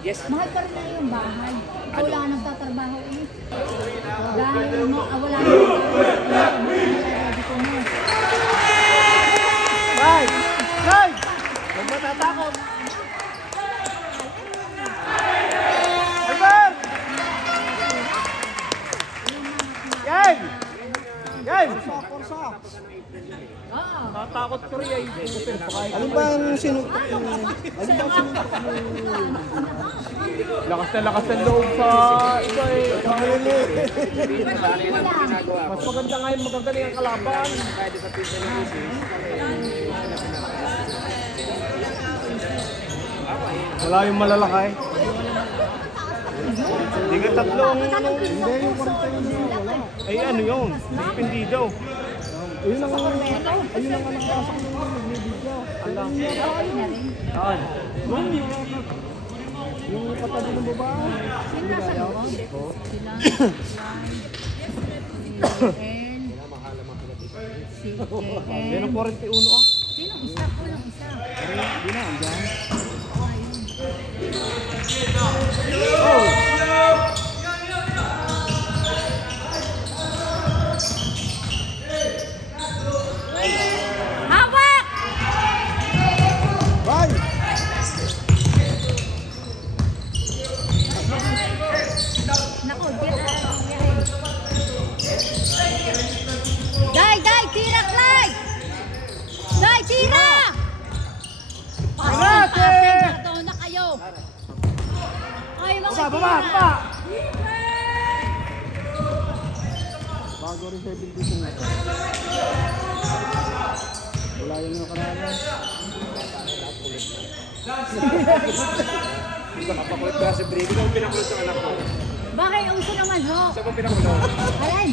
Yes. Mahal pa rin na yung bahay. Ikaw lang ang nagtatrabaho eh. Dahil wala na yung ready ko mo. Right! Right! Huwag matatakot! Albert! Yan! Yan! Porsa! Natakot ko rin ay. Ano ba ang sinuntok yung... Lakas na loob sa iba eh. Mas maganda nga yung magagaling ang kalaban. Wala yung malalakay. Hindi ka tatlong... Hindi, yung 41 wala. Ay ano yun? Pindido. Ayun ang nakapasok ng nagbibidyo. Saan? Yung katabi ng babae. Sino nasa loob? Sila. Si Yan ang 41 ah. Sino isa? Kulang isa. Hindi na, andyan. Hawak! Bye! Naku, Day, tira, Clay! Day, tira! Pasing, doon na kayo. Ay, mga tira. Baba! Bago rin sa ibigay na. Wala yung nakaraan. Nakapakulit ka si Brady. Ikaw pinakulit yung anak ko. Bakit uso naman ho? Saan ko pinakulit? Alin?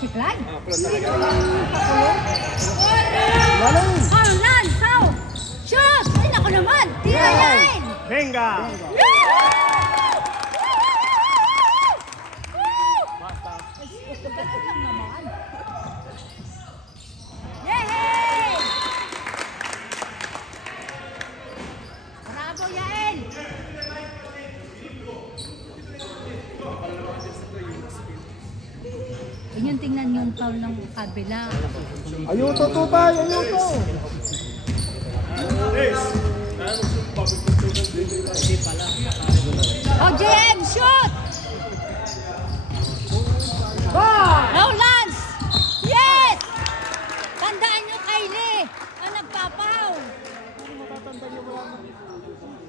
Si Clyde? Hindi naman pakulong. Wala yun! Oh, Lance! How? Shoot! Ay, naku naman! Tira yan! Venga! Yehey! Bravo, Yael! Yun yung tingnan yung foul ng kabila. Ayun to, tutay! Ayun to! Oh, JM, shoot! No, Lance! Yes! Tandaan nyo, Kylie! Ang nagpapaw!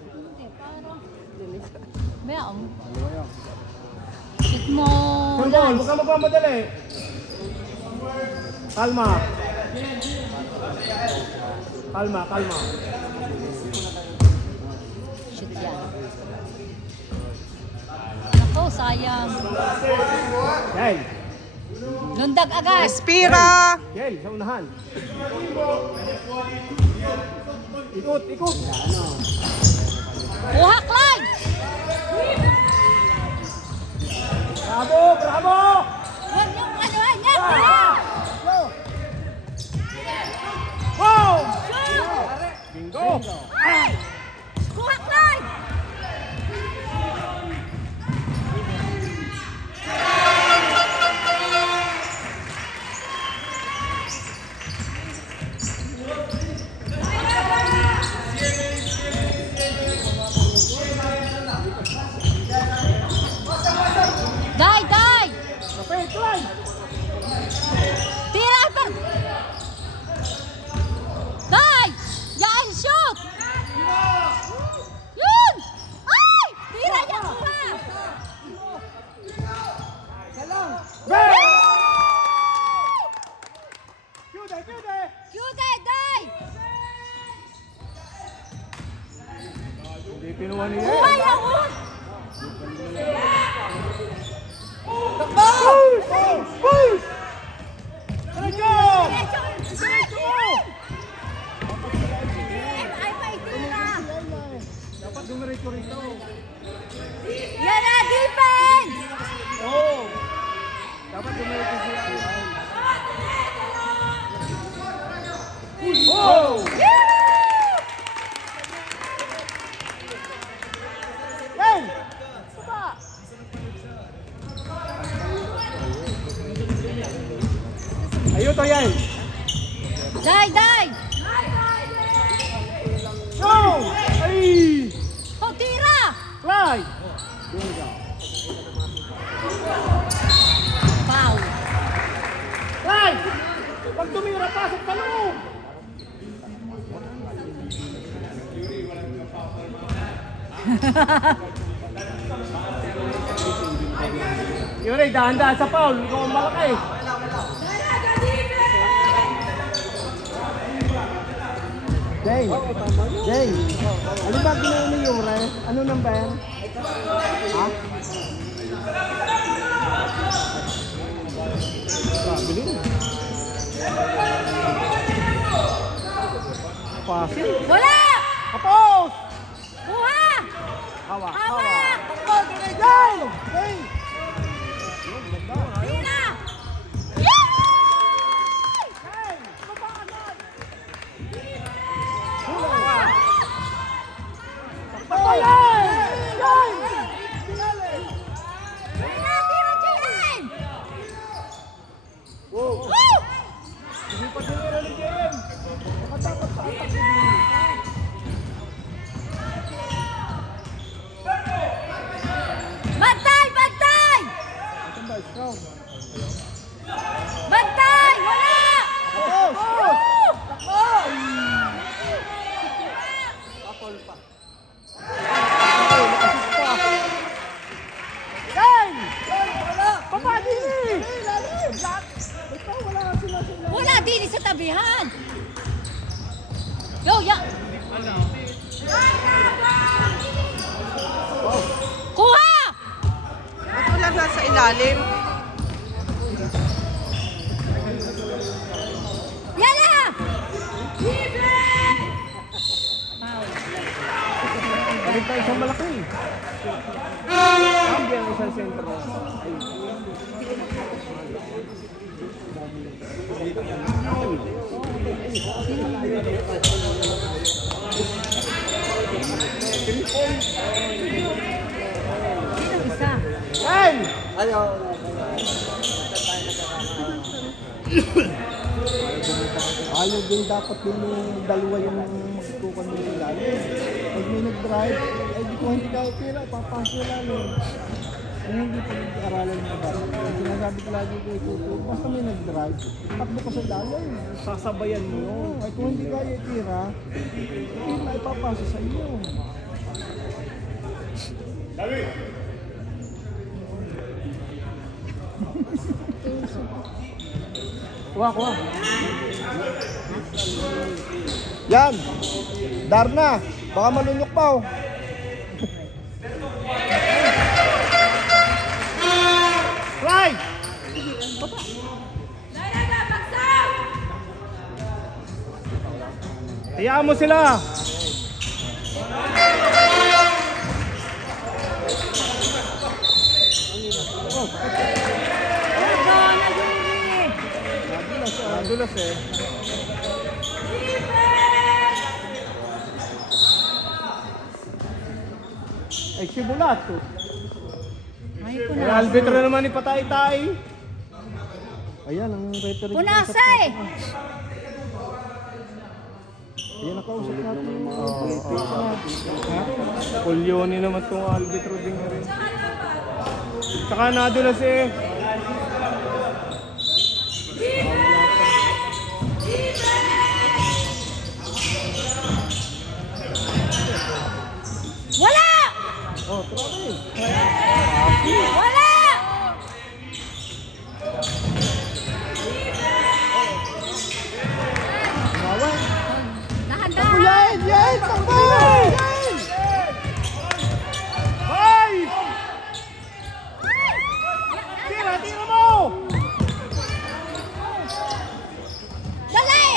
Hindi, parang... Bayaan mo. Shoot mo, Sambol, Lance. huwag ka magmamadali. Kalma. Kalma. Shoot yan. Ako, sayang. Yan. Lundag agad. Respira! Yan, sa unahan. Ikot. Kuha, Clyde! Bravo! Huwag yung anuhan niya! Kuha! Wow! Shoot! Bingo! Ay! Kuha, Clyde! Die! Tira pa! Die! Yan, shoot! Yun! Ay! Tira yan, kuha! Cutie, die! Hindi pinuha niya. Kuha yan, kuha! Dapat dumiretso rito. Yan na, defense! Oo. Dapat dumiretso siya. Oh! dito yan. Day! Go! Ay! Oh, tira! Right! Doon ka. Foul. Right! Pag tumira, pasok pa loob! Yun ay, dahan-dahan sa foul. Ikaw ang malaki. Jane, ano ba ginawa ni Yure? Ano number? Ha? Bilhin. Pasin. Wala! Kapos! Kuha! Hawa. Hawak! Jane! Jane! Tira! Bantay! Bantay! Bantay! Wala! Wala din sa tabihan. Yo, ya. Kuha! Ba't wala nasa ilalim? Yan na! Balik tayo isang malaki. Hindi ang isang sentro. Sino isa? Ay! Ayaw. Ayaw din dapat din yung dalawa yung magtutukan mo sa lalim. Pag may nag-drive, ay di ko hindi kaya pila, papasyo lalim. Kung hindi pa nag-aralan mo ba? Ang sinasabi ko lagi ko ituto, basta may nag-drive, takbo ka sa lalim. Sasabayan mo yun. Ay kung hindi kaya tira, tira ipapasyo sa iyo. Dali! Kuha. Yan! Darna! Baka malunok pa oh! Fly! Hayaan mo sila! Nadulas eh. Ay, sibulato. Ay, May punasa. albitro naman ipatay-tay. Ayan, ang referee. Punasa eh! Ayan, nakausap natin yung mga Pulyoni naman itong albitro din nga rin. Saka nadulas eh. Wala! Oh, trobe. Wala! Bawa. Dahan-dahan! Yan! Takbo! Hoy! Tira mo! Dali!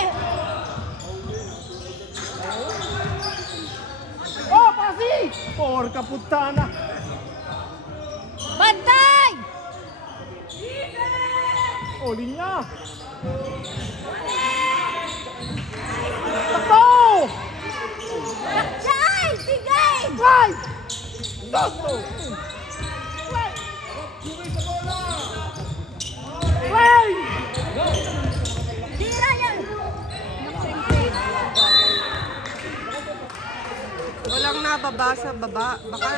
Oh, pasi! Porca putana! Bantay! Oh, linya! Takbo! Nakchay! Tigay! Right! Takbo! Right! baba sa baba. Baka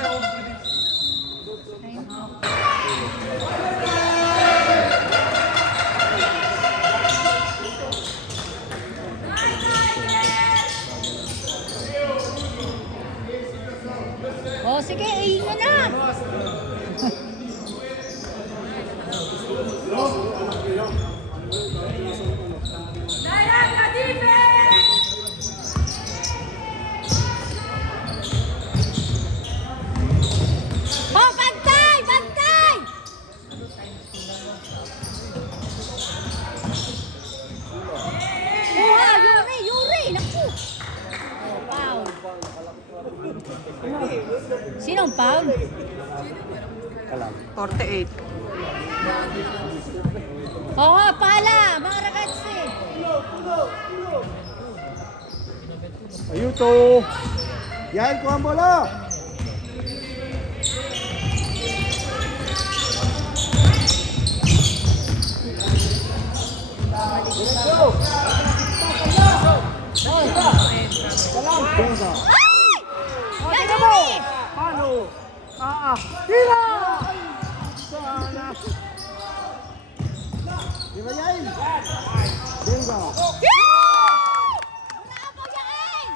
Oh, sige, ihin mo na. Oh, bantay! Bantay! Yuri! Yuri! Naku! Oh, foul. Sinong foul? 48. Oo, pala! Mga ragazzi! Ayuto. Yan, kuha ang bola! Let's go! Benza. Ay! Yan, Yuri! Paano? Tira! Sana. Di ba yan? Benza. Bravo, Yael!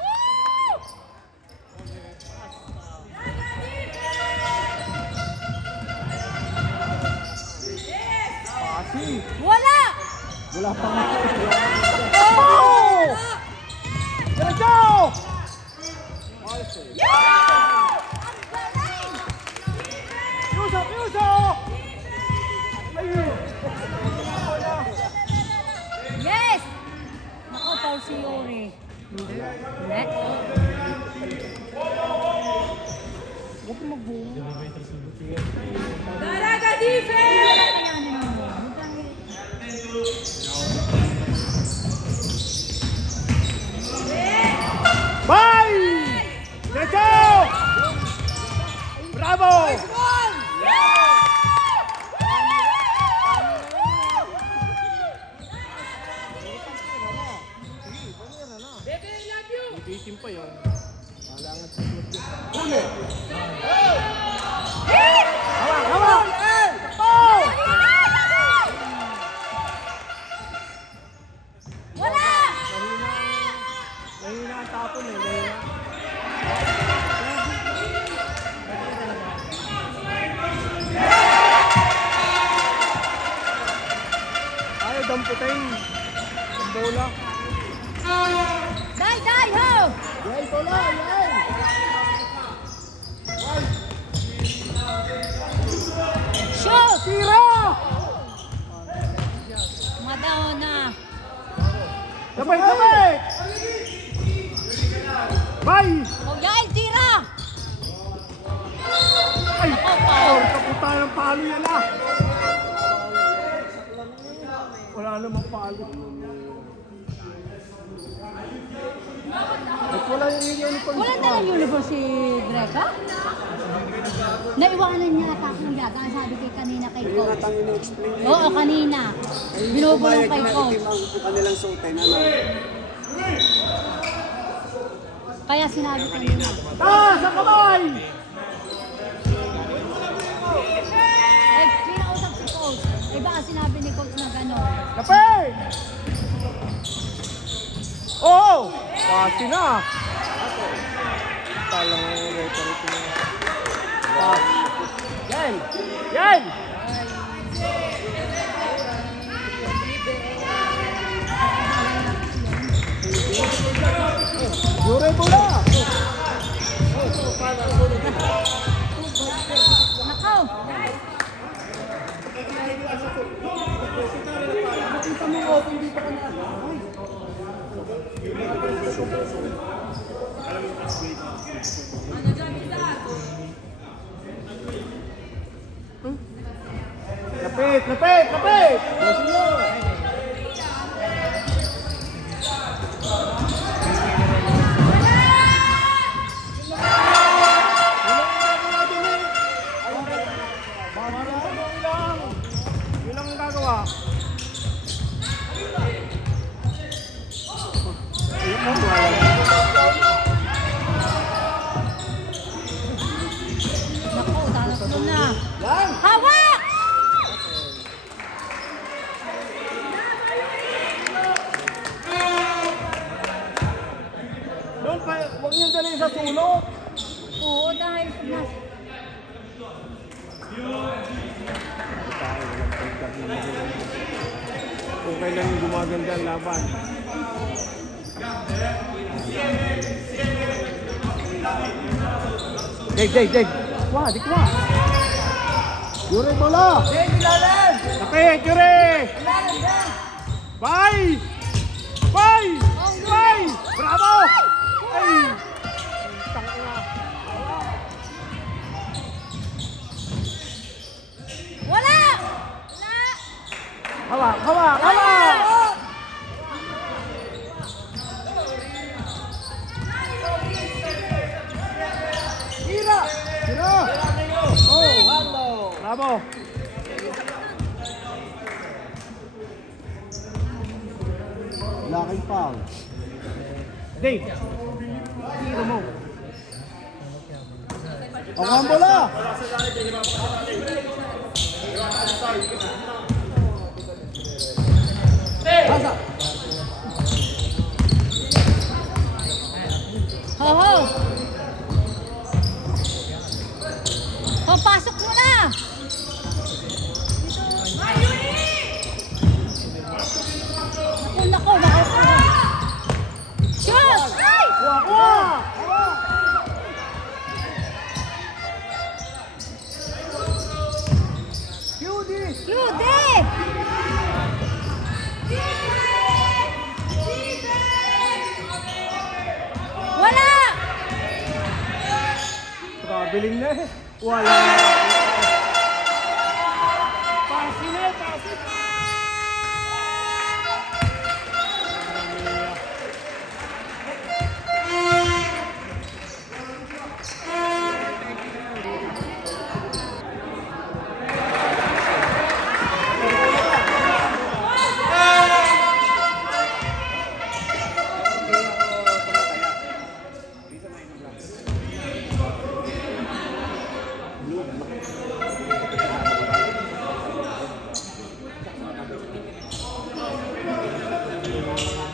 Woo! Pasi. Wala! Wala pa nga. Oh! Let's go! Yeah! Ang galing! Yuso! Yuso! Ayun! Yes! Naku, foul si Yuri. Net? Huwag mo magbuo. Dalaga defense! Bye! Let's go! Bravo! Itim pa yun. Uli! Hawak! Hawak! Oh! Wala! Mahina ang tapon eh. Mahina. Ayaw damputin. Ang bola. Dai, dai, ho! Yan, bola! Yan! Shoot! Tira! Madonna. Sabay! Sabay! Bye! Oh, Yael, tira! Ay! Oh, foul. Kaputa ng palo yan ah! Wala namang palo. Ba't wala yung uniform? Wala na lang uniform si Greca? Naiwanan niya ata ng yaga. Ang sabi kay kanina kay coach. Ang ini-explain niya. Oo, kanina. Binubulong kay na coach. itim ang kanilang suotin. Ano? Kaya sinabi kanina. Taas ang kamay! Eh, kinausap si coach. Eh, baka sinabi ni coach na gano'n. Kape! Oo! Pati na! Talang referee ko na. Yan! Yan! Yuri, bola! Nakaw! Nakita mo yung open dito ka na. Lapit! Lapit! Lapit! Yun lang ang gagawa. Sunod na. Yan! Hawak! Doon pa, huwag niyong dalhin sa sulok. Oo, dahil na. Kung kailan yung gumaganda ang laban. Dig. Wah, dikwa. Yuri bola! Lapit, Yuri! Bye! Bravo! Ay! Wala! Hawak! Tira! Oh! Bravo! Laking foul. Dave! Tiro mo. Ako ang bola! Pasa! Ho! Ho, pasok mo na! Nako. Shoot! Ay! Judy! Wala! Traveling na eh. Wala.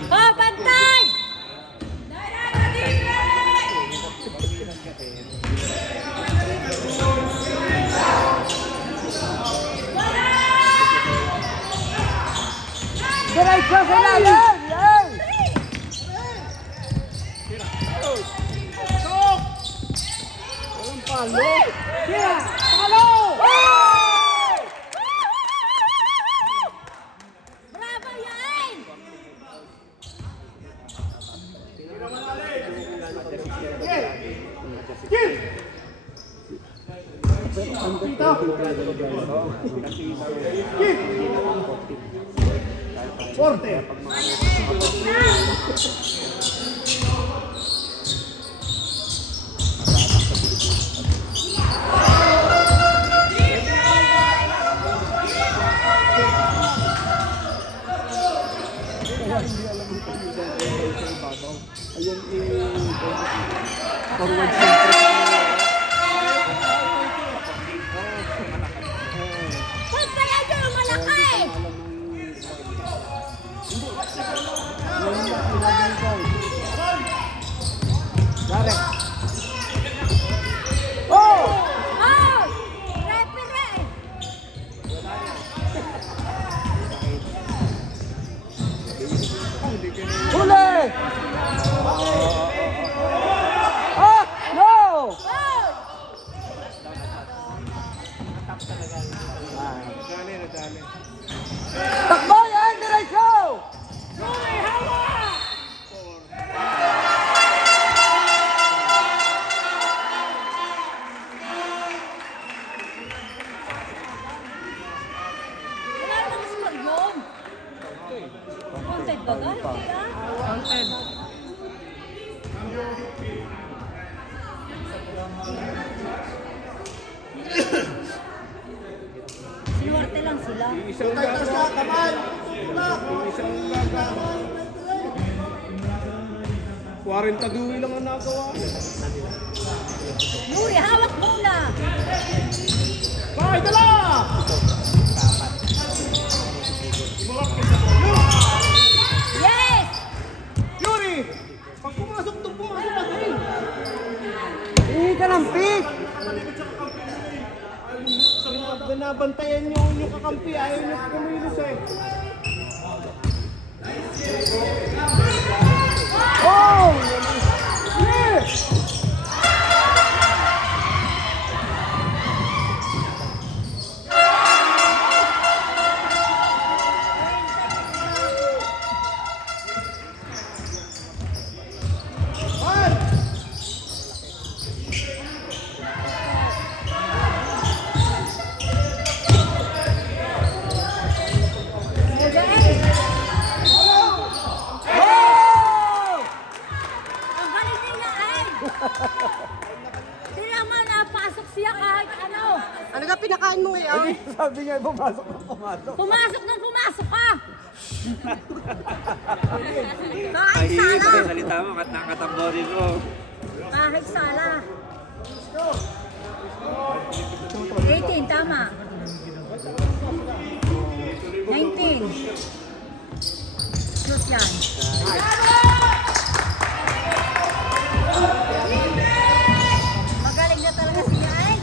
Oh, bantay! Diretso sa lalim! Yan! Walang palo! Tira! Palo! Bravo yan! Forte! Ayun forward center. Huwag kaya dyan malaki! Garek. Oh! Oh! Referee! Huli! Ah! No! Oh! Takbo yan! Diretso! Wala nang score yun. Onside ba ga? Content. Sinuwarte lang sila. Isang gago. Isang gago. 40 duwi lang ang nagawa. Yuri, hawak muna! binabantayan yung kakampi. Ayaw nyo kumilos eh. Oh! Yes! Hindi naman napasok siya kahit ano. Ano ka pinakain mo ngayon? Sabi niya, pumasok na pumasok. Pumasok nang pumasok ka. Kahit sala. Salita mo, nakatambaw rin mo. Kahit sala. 18, tama. 19. Plus yan. Magaling na talaga siya eh.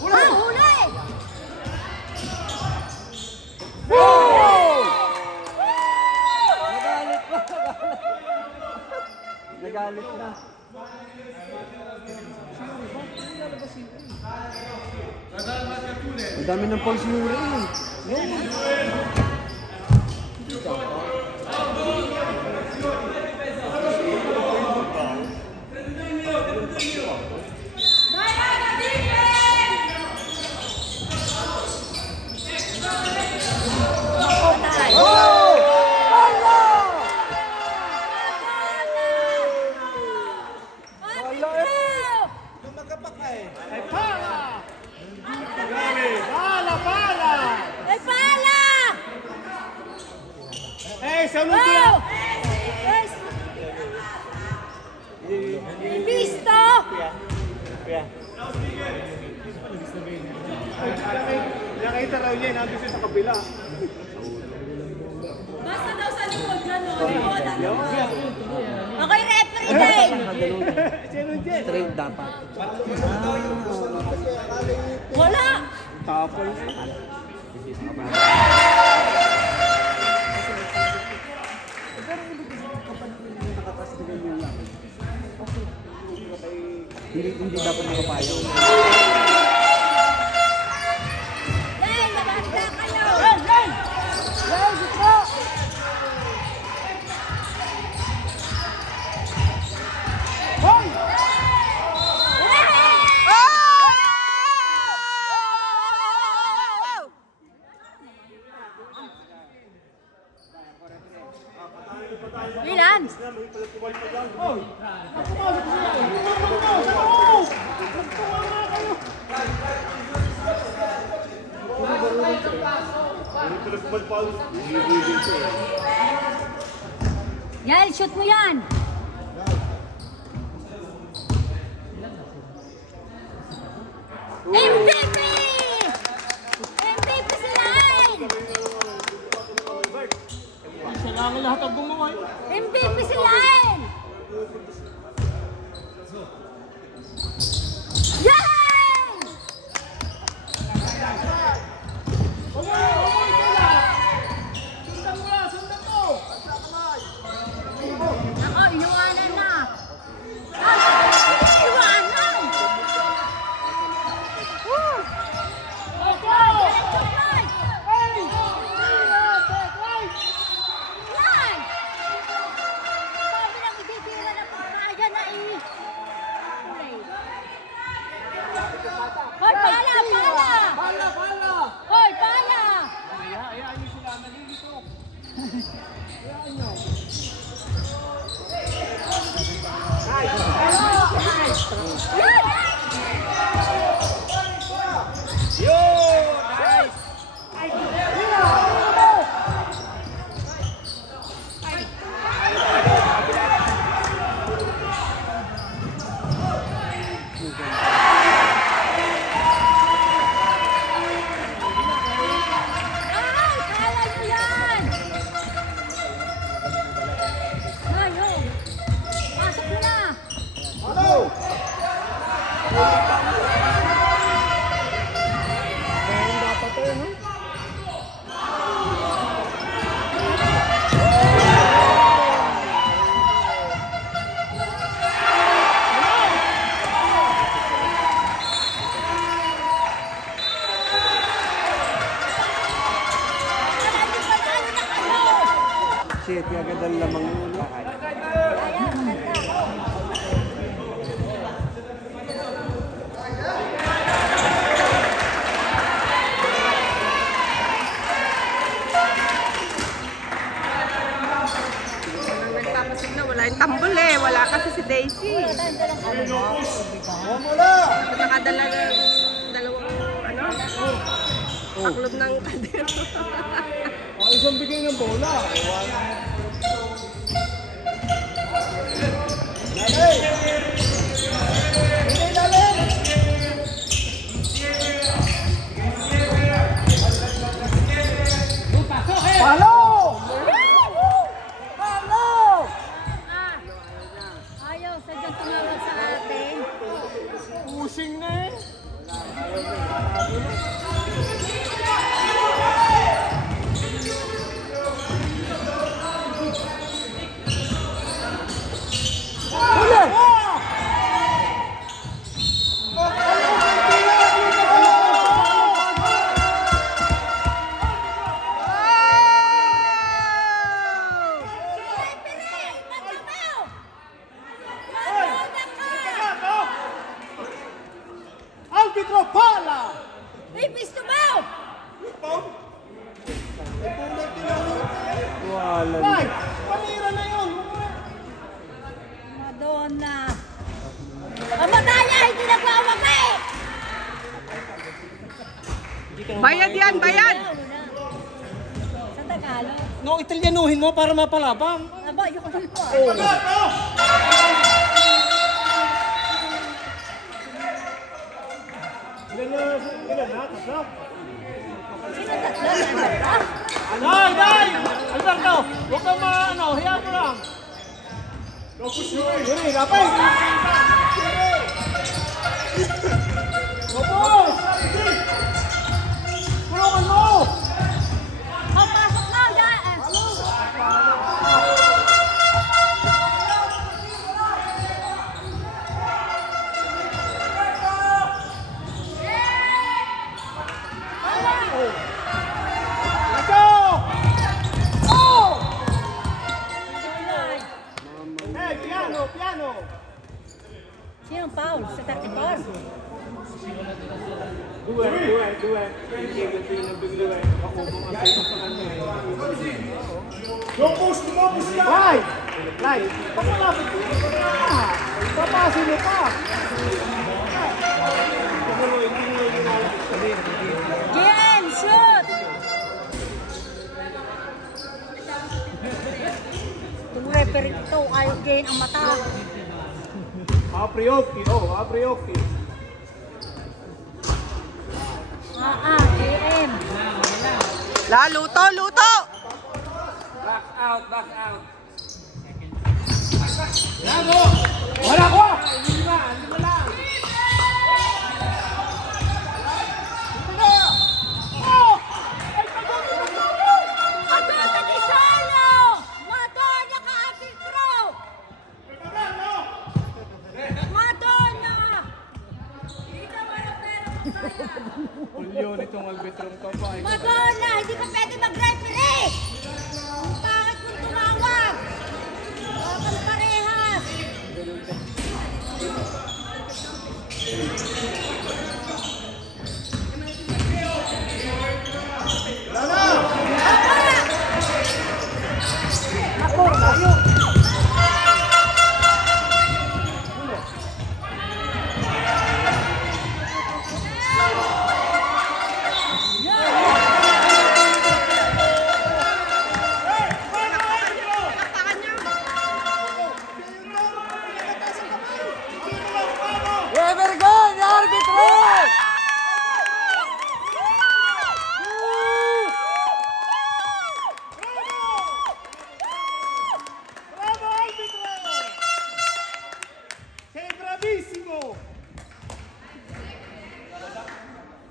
Huli! Huli! Nagalit na. Ang dami ng pulse Yuri eh. Sunod yan! Yes! Visto! Nakita raw niya, nandun siya sa kabila. Basta daw sa likod na no. Okay, referee din! Sunod yan! Straight dapat. Wala! Tapol. Hindi dapat nakapayaw. Hey, nabanda kayo! Ilan? Yael, shoot mo yan! MVP! MVP si Yael! Siya lang ang lahat ang gumawa. MVP si Yael! Yael! Ako, inuwanan na! Iwanan! Woo! Yan! Sabi lang ititira na pagkaya na Hoy, pala! Pala! Hoy, pala! Hayaan niyo sila, nalilito. maliit, kagad ang lamang ulo. Ayan, maganda. Nagpapasig na wala yung tambol eh. Wala kasi si Daisy. Wala tayong dalang alumos. Nakadala ng dalawang taklob ng kadero. Isang bigay ng bola. Palo! Ayaw, sadyang tumawag sa atin. Pushing na eh. Arbitro pala! May pisto ba? Wala. Ay! Panira na yun! Madonna. Pamataya, hindi nagwawakay! Bayad yan, bayad! Sa Tagalog. No, Italyanuhin mo para mapalabang. Aba, yung ano pa. Sino tatlo? Day! Day! Alberto! Huwag kang hiya mo lang. Yuri, lapay! Lopos! Tulungan mo! Ang pasok na, yan! Ito! Oh! Hey, piano, piano! Sino ang foul? Sa 34? Duwe. Hindi ko pinabigluwe. Ako mga pito sa kanya. Right! Right! Pagkalapit mo na! Papasin mo pa! Jen, shoot! Itong referee ito, ayaw gain ang mata. Aprioki, Aprioki. JM. Luto, luto! Back out, back out. Wala ko! Lima lang. Madonna di Solo! Madonna ka arbitro! Madonna! Pulyo nitong albitrong to pa. Madonna! Hindi ka pwede mag-referee! Ang pangit mong tumawag! Bakal parehas!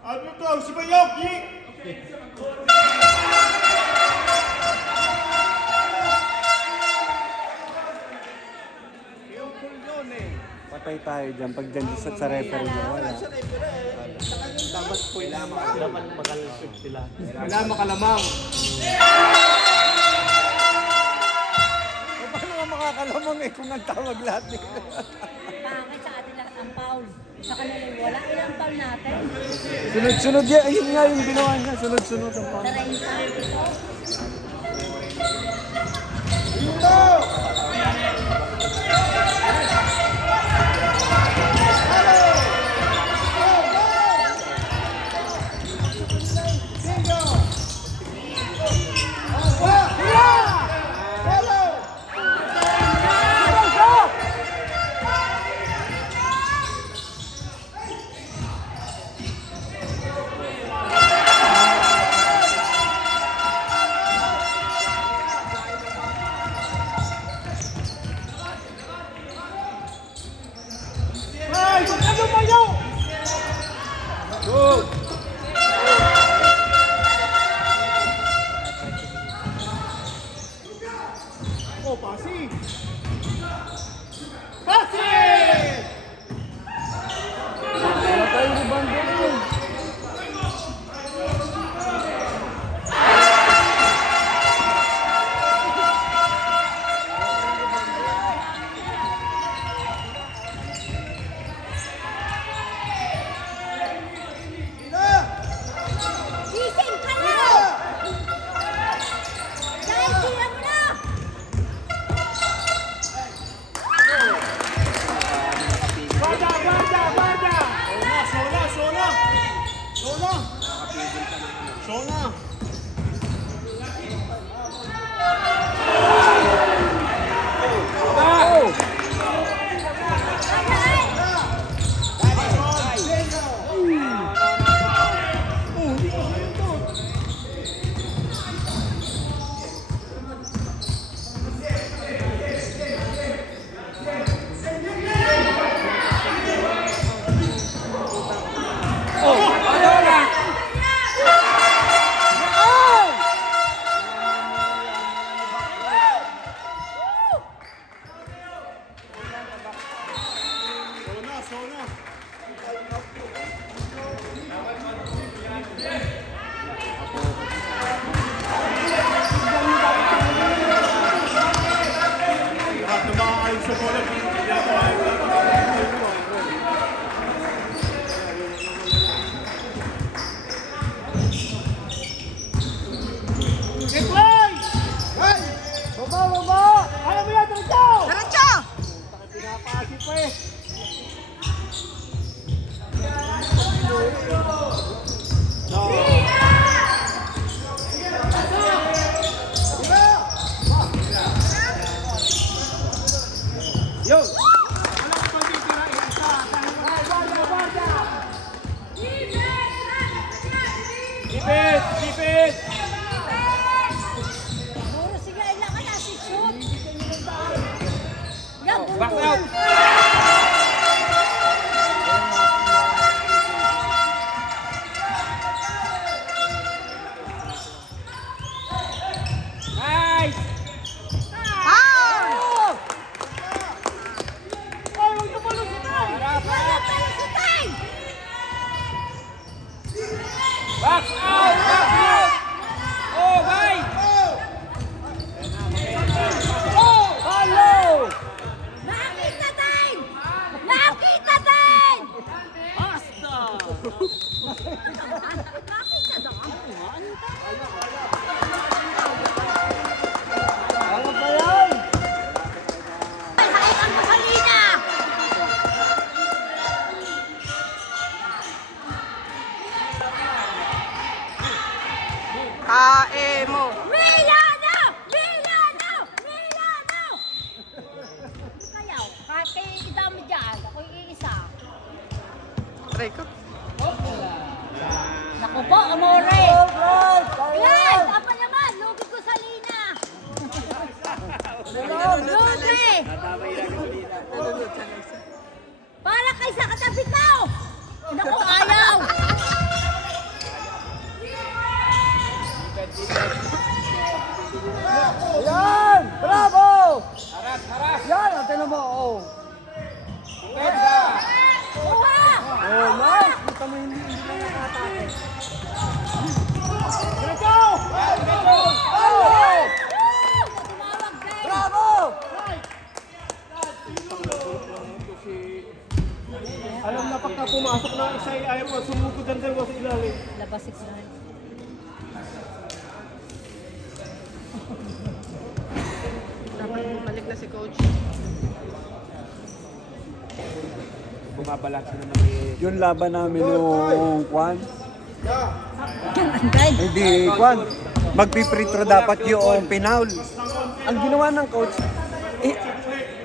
Arbitro, si Bayoki! Patay tayo dyan. Pag dyan sa referee na wala. Wala makalamang. malamang eh kung ang tawag lahat nila. Bakit sa atin lang ang foul? Sa kanila wala. Ilang foul natin? Sunod-sunod yan. Ayun nga yung ginawa niya. Sunod-sunod ang paano. Tarayin sa ito. Kaemo! Milano! Milano! Milano! Kayaw, kaki dami dyan. Ako yung iisa. Try ko. Naku po, amore! Yes! Apa naman? Lugi ko sa lina! Lugi! Para kay sa katabi ko! Naku, ayaw! Ayan! Bravo! Harap, harap! Yan! Ang tinan mo, oh! Kuha! Oh, nice! Kita mo hindi na nakatake. Let's go! Oh! Tumawag, Jay! Bravo! na pagka pumasok na isa ay ayaw mo, sumugod ang dalawa sa ilalim. Labas 6 Dapat bumalik na si coach. Bumabalanse na may... Yung laban namin yung Kwan. Antay. Hindi, Kwan. Magpipritro dapat yung pinaul. Ang ginawa ng coach,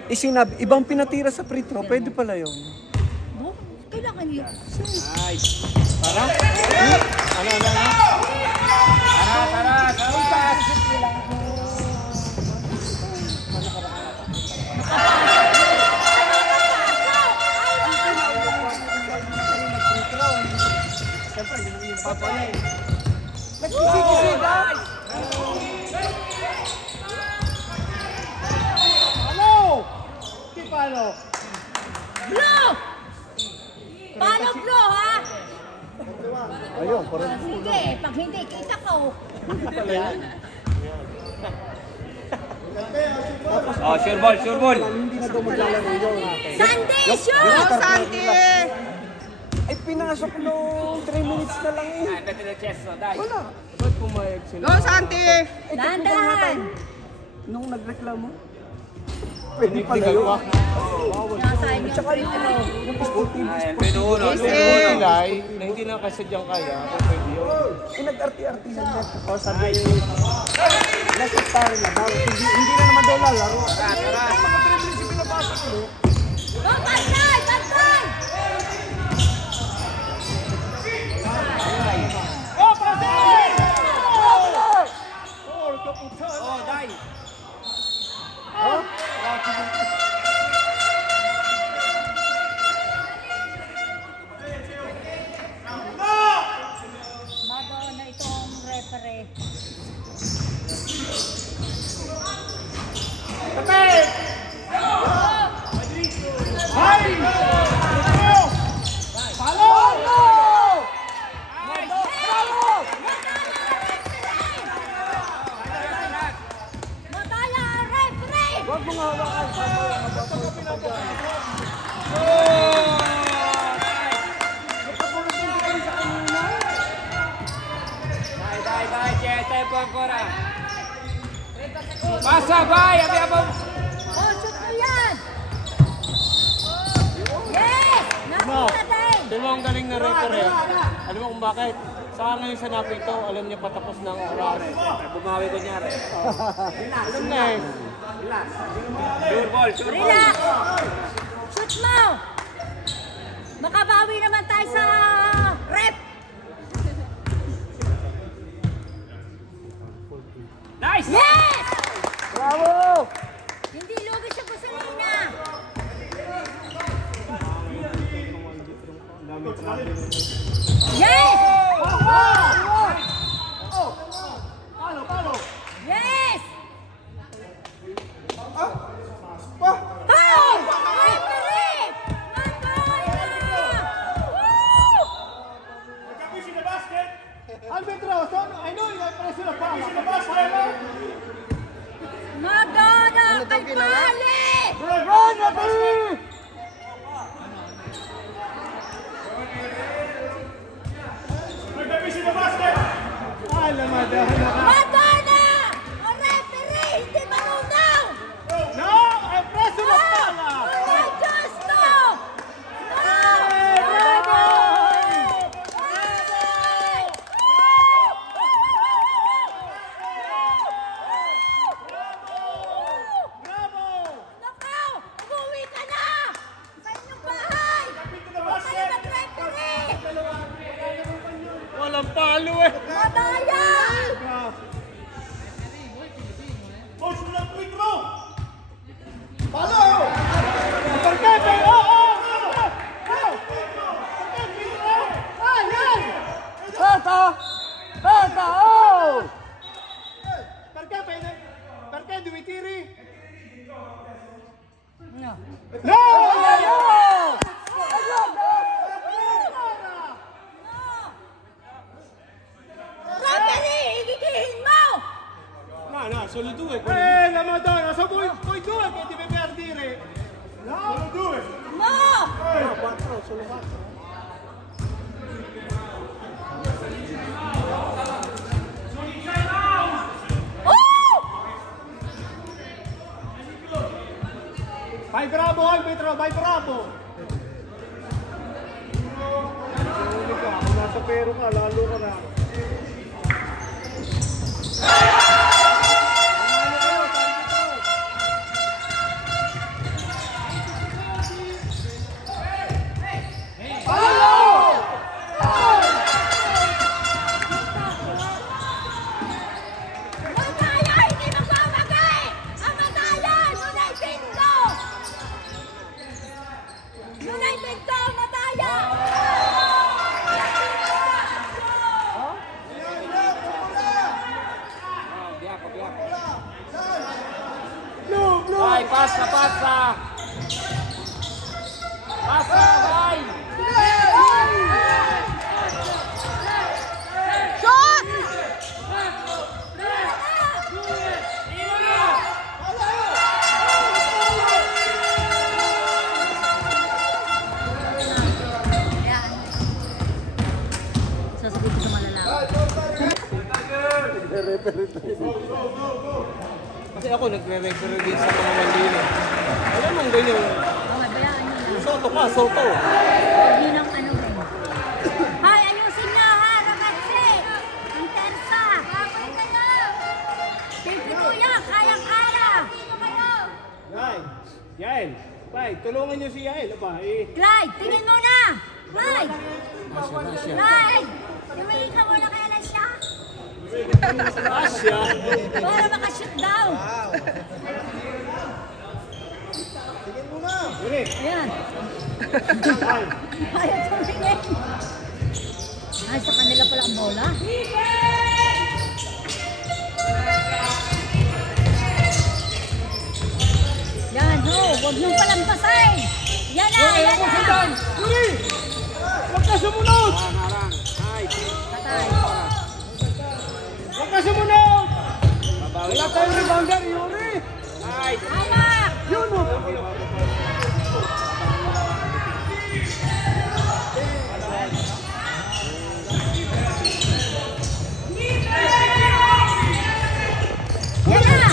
isinabi, ibang pinatira sa pritro, pwede pala yun. Kailangan yun. Nice. Para? Blow! Paano blow, ha? Ayun, parang Sige, pag hindi, kita ko. Oh, sure ball, sure ball. Sunday, Go, shoot! Santi! ay pinasok nung 3 minutes na lang eh. Wala. Ba't pumayag sila? Go, Santi! Dahan-dahan. Nung nagreklamo, pwede pala yun. Nasa inyo. Tsaka yung sportive. Nilay, na hindi na kasadyang kaya, pwede yun. Nag-arti-arti na net. O sabi, nasaktarin na daw. Hindi na naman daw lalaro. Go, Pantay! Pantay! Oh, dai! Madonna itong referee. Madaya ang referee! Huwag mong hawakan. Pasa, bay! Abi, abang! Oh, shoot mo yan! Yes! Nakita din! Di mo ang galing na referee. Alam mo kung bakit? Saka ngayon sa napito, alam niya patapos ng oras. Bumawi ko niya rin. Alam na eh. Sure ball, sure ball. Relax! Shoot mo! Makabawi naman tayo sa rep! Nice! Yes! Bravo! Hindi lugi sa gasolina! Yes! Yes! Foul! Referee! Madonna! Woo! Madonna! Kay Pali! Run, Nabi! Madonna! Ang referee! Hindi marunong! No! Ang preso na pala! Ang justo! Nakaw! Umuwi ka na! Sa inyong bahay! Huwag kayo mag-referee! Walang palo eh! Madaya! Perché devi tiri? No. No! Referee! Igigihin mo! No, solo due. La Madonna, so voi due che deve perdere. No! Solo due. No! sulukan. Bay Bravo, ay Petro, Bay Bravo. Kung nasa pero ka, lalo ka na. Bay, pasa, pasa. Pasa, bay. Shot! Sasabihin ko sa malalaman. Kasi ako nagre-refer din sa mga Mandino. Alam mo ganyan. Okay, bayaan nyo na. Soto ka, soto. Yun ang ano rin. Hay, ayusin nyo ha, Ragatsi! Ang tersa! Kapoy kayo! Pipito yan, kayang-kaya! Yael, bay, tulungan niyo si Yael. Aba, eh. Clyde, tingin mo na! Clyde! Clyde! Tumingin ka muna kaya na siya. Asya. Para makashoot daw. Tingin mo na. Yuri. Ayan. Bay. Ayaw tumingin. Ay, sa kanila pala ang bola. Yan, ho. Huwag niyong palampasin. Yan na, yan na. Yuri! Huwag ka sumunod! Patay. Huwag ka sumunod! Wala tayong rebounder, Yuri! Hawak! Yun o! Yan na!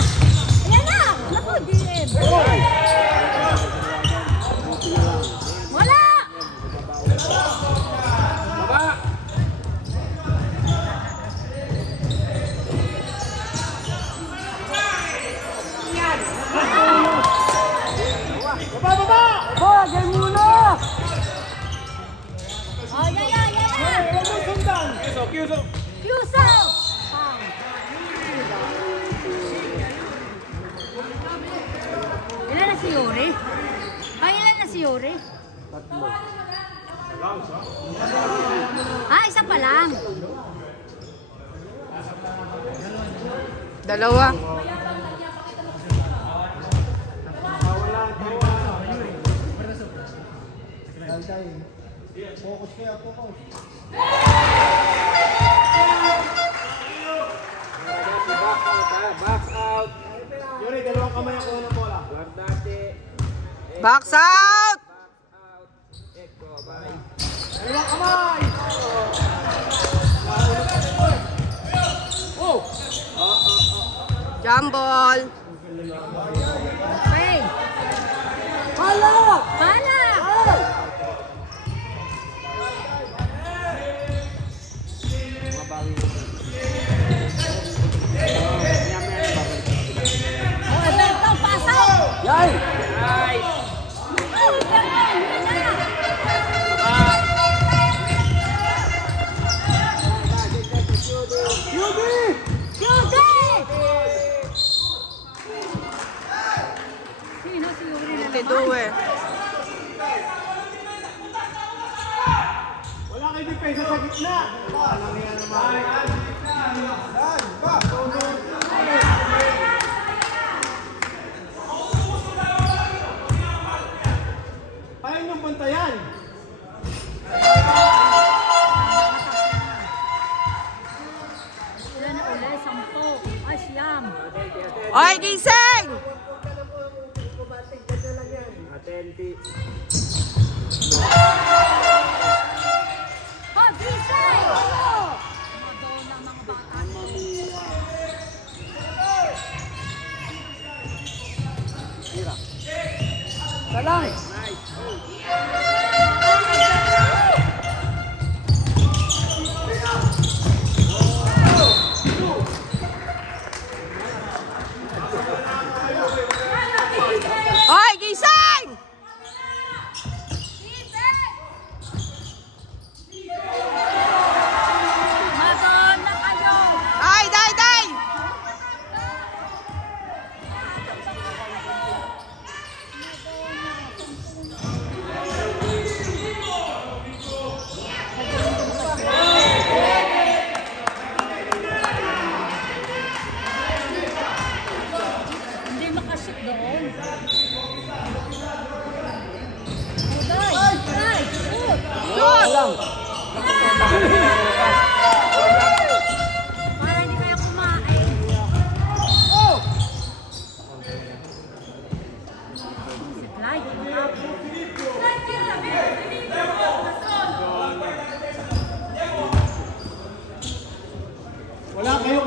Yan na! Naku, DM! Wala! Baba! Baba, baba! Oh, yan muna! Oh, yan na, yan na! Huwag mo sundan! Kyuso, kyuso! Yuso! Ilan na si Yuri? Ay, ilan na si Yuri? Ah, isa pa lang. Dalawa. Focus kaya, focus. Box out! Yuri, dalawang kamay ako ng bola. Box out! Dalawang kamay! Oh! Jump ball. Hey! Hala! Pala! Oh, Alberto, pasok! Yay! Oh, yan na, yan na! Yuri! Yude! Sino si Yuri na naman? 22 eh. Wala kayo depensa sa gitna! Walang yan naman. Ayaw niyong bantayan! Ilan na uli? 10. Ay, siyam. Oy, gising! Atenti.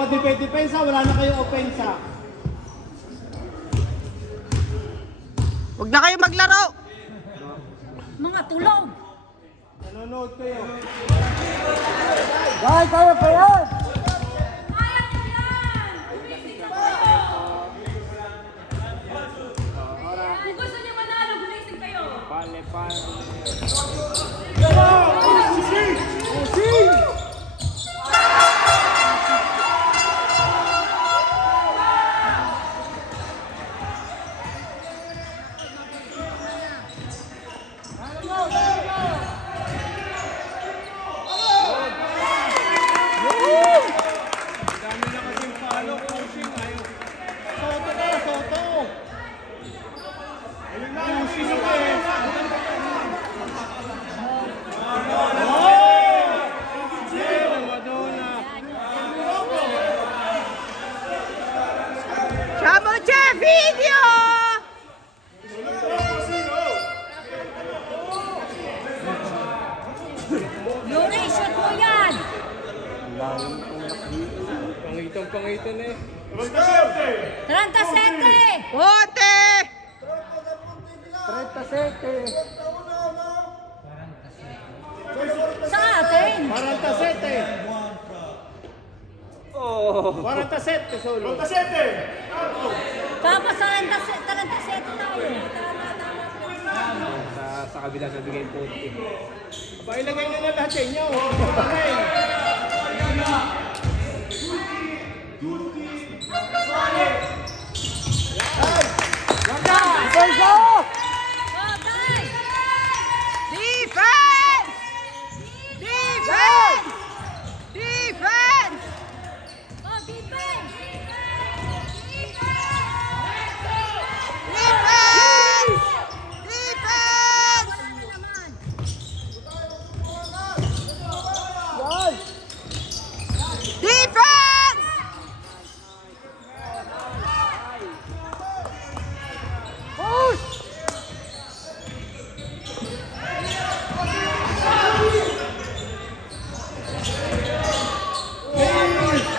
naka-depensa, wala na kayong opensa. Huwag na kayo maglaro. Mga tulog. Nanonood kayo. Dahil kaya pa yan! Kung gusto niyo manalo, gumising kayo. Pale. Dami na kasing palo, pushing. Ayaw. Soto ka, Soto. Ayun na, pushing na kayo. Madonna. Chamoche video! Yuri, shot mo yan. Pangitan eh. 37. Bote! 37. Sa atin. 47. Oh. 47 solo. 47. Tapos 37 tayo. Sa kabila sa bigay po. Aba, ilagay nyo na lahat sa inyo. Okay. Defense! Defense! Defense! Oh, defense! Defense! Defense! Wala na naman. Defense!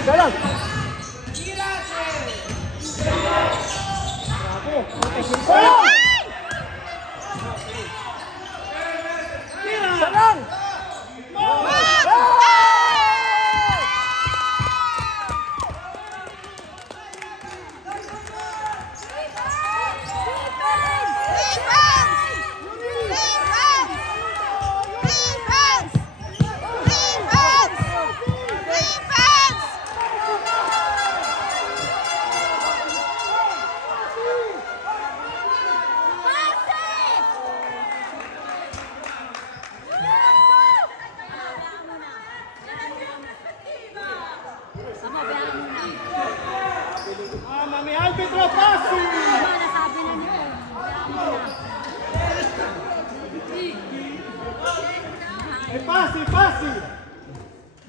Dalang! Dalang! Mami Arbitro, pasi! Nasabi na niyo. Ay, pasi!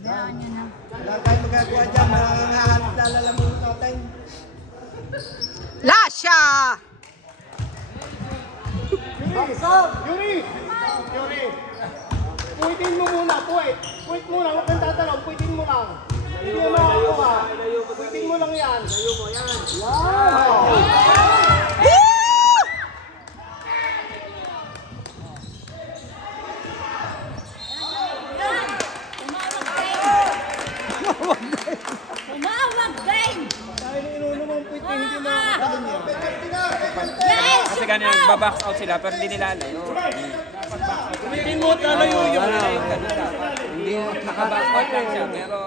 Bayaan niyo na. Wala tayong magagawa dyan. Mahanap na lalamunan natin. Lasha! Yuri! Puwitin mo muna, puwit muna, huwag kang tatalong, puwitin mo lang. Hindi mo makakuha. Puwitin mo lang yan. Umawag din! Dahil inuno mo ang puwitin, hindi mo makakalun yan. Yes! Kasi ganyan, nagbabox out sila pero hindi nila alayo. Puwitin mo, talayo yun. Hindi nakabox out lang siya pero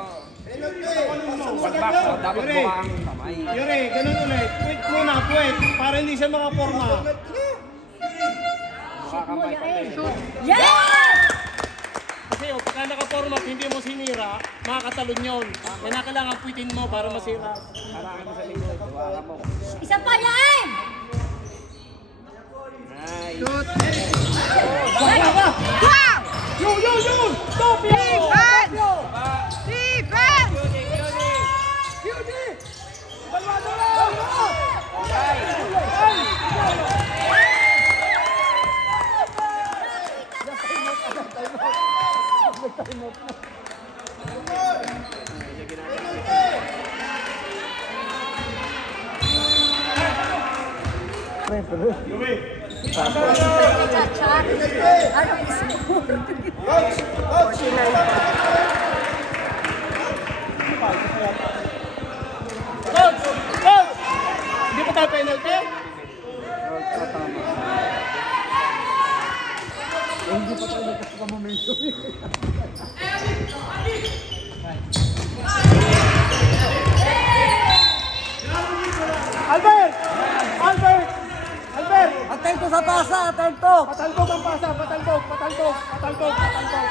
pag box out dapat Yuri. buka ang kamay. Yuri, ganun ulit. Puwit muna, para hindi siya makaporma. Buka kamay pati. Yes! Kasi pagka nakaporma at hindi mo sinira, makakatalon yun. Kaya kailangan puwitin mo para masira. Harangan mo sa likod, hawakan mo. Isa pa yan! Nice. Wow! Yun! Stop yun! Defense! Defense! Siyempre. Chat. Anong score? 49. Coach! Coach! Hindi pa tayo penalty? Hindi pa tayo nagkakamomentum. Albert! Albert! Albert! Atento sa pasa, atento! Patalbog ang pasa! Patalbog! Patalbog! Patalbog! Patalbog!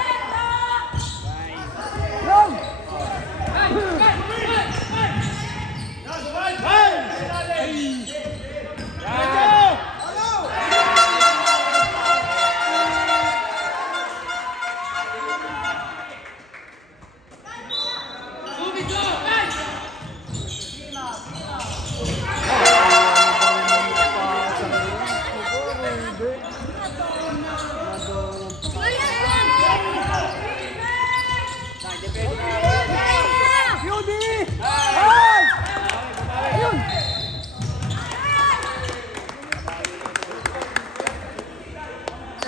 Yun!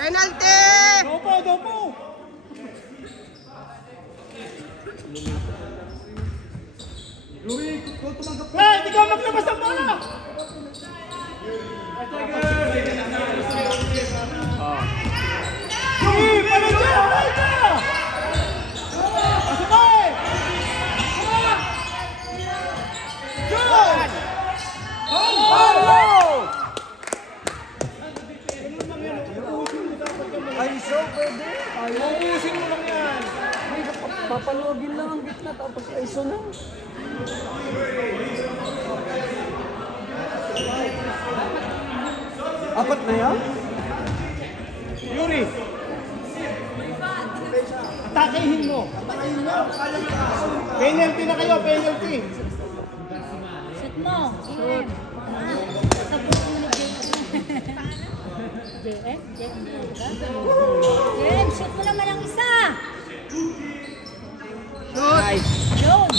Penalty! Dopo! Dopo! Hey! Hindi ka maglabas ng bola! Yuri! Palit ka! Palit ka! Pasabay! Yun! Ay, so pwede. Ubusin mo lang yan! Papalogin lang ang gitna tapos ISO na. Apat na yan? Yuri! Atakehin mo! Penalty na kayo! Penalty! Shoot mo. JM. Sa buko ni JM. JM, shoot mo naman ang isa. Nice! Yun.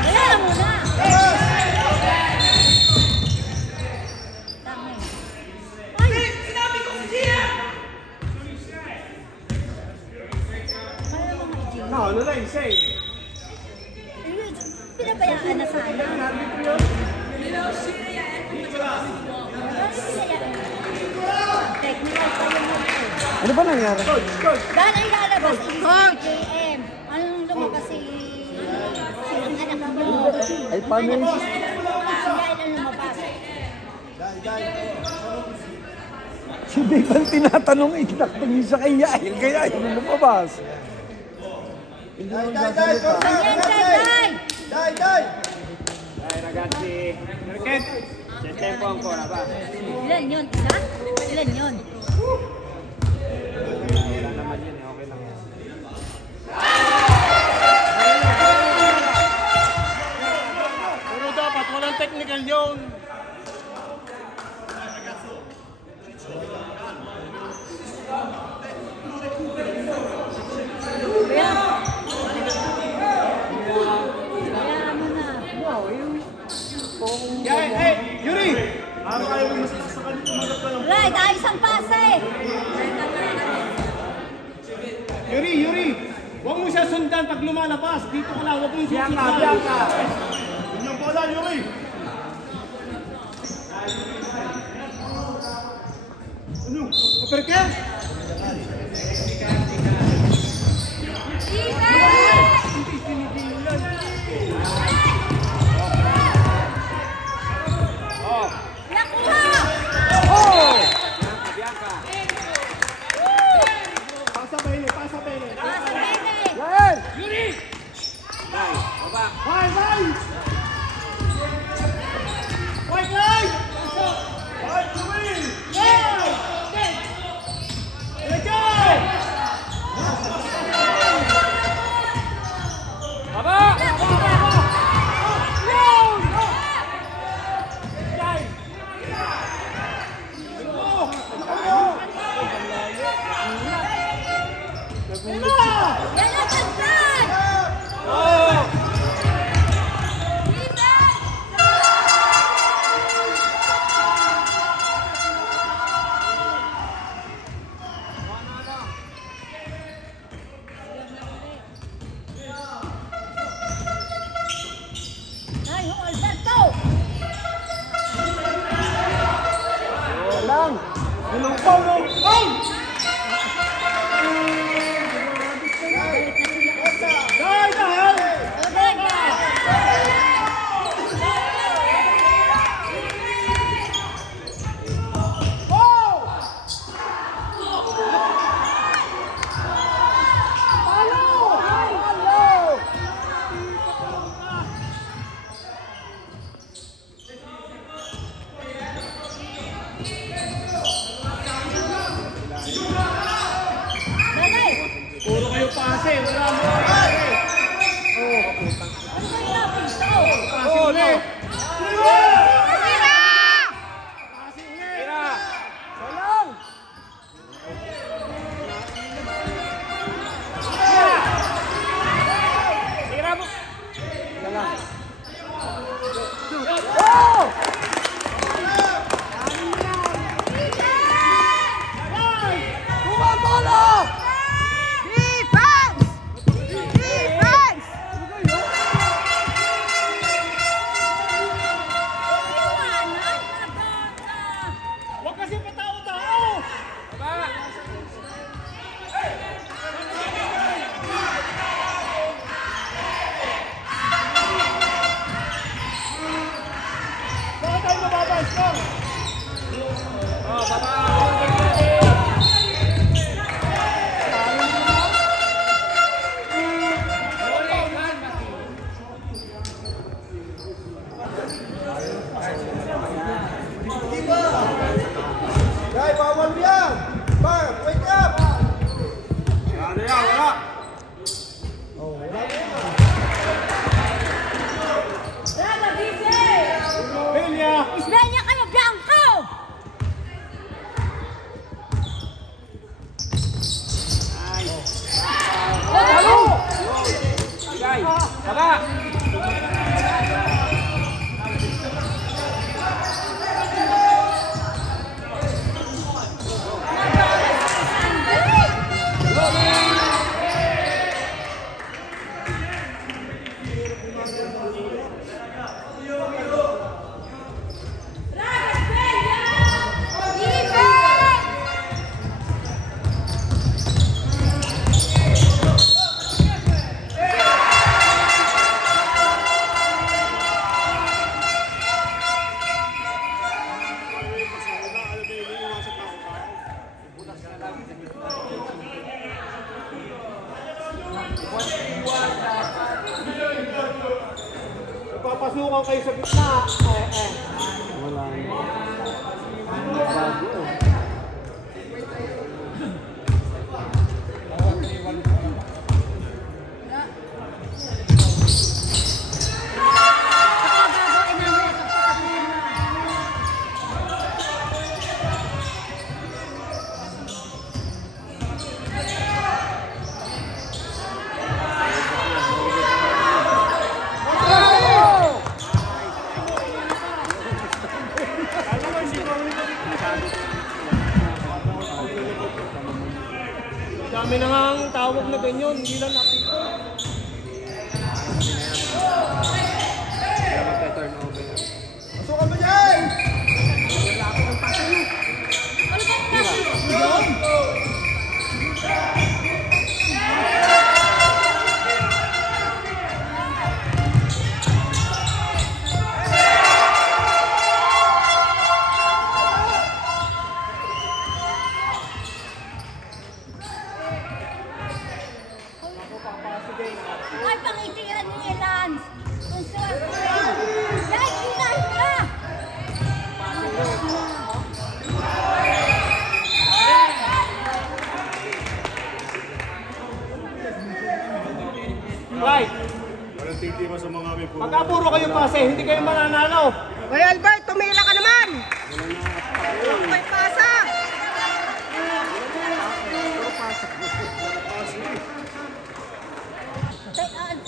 Wala mo na. Tama eh. Ay! Sinabi ko siya! Kaya mo nga, JM. No, ano lang, say! Pinabayaan na sana. Technical pa yung mga. Ano ba nangyari? Dahil ay lalabas si JM. Anong lumabas si anak mo? Ay, paano yun? Dahil ang lumabas. Si Biban tinatanong, itakting niya sa kay Yael. Kaya yun ang lumabas. Hindi mo nagsasalita. Dai! Dai ragazzi. Perché? C'è tempo ancora, va. Ilan yun? Isa? Ilan yun? Wala naman yun eh, okay lang yan. Pero dapat walang technical yun! Kaya mo na. Yeah, hey, Yuri! Right, ayos ang pase. Yuri! Huwag mo siya sundan pag lumalabas. Dito ka lang, huwag mo siya sundan. Bianca! Yun yung bola, Yuri! Ano? Uppercut? Pasa Bene! Yael! Dai, baba. Vai! White line! White to win! Let's go! Baba! Puro kayo pase, wala mo pase. Pase ulit. Guys, bawal yan! Bar, wake up! Wala! Oh, wala yan. Bravo, Bise! Belia! Isbenya kayo, Bianco! Guys, baba! Papasukan kayo sa gitna. Wala yan. Bago. Dami na nga ang tawag na ganyan, hindi lang natin. Pasukan mo dyan! Ay, pangitiran ni Lance! Kung swerte yan! Dahil hinahin na! Right. Pagka puro kayo pase, hindi kayo mananalo. Hoy Albert, tumila ka naman! May pasa!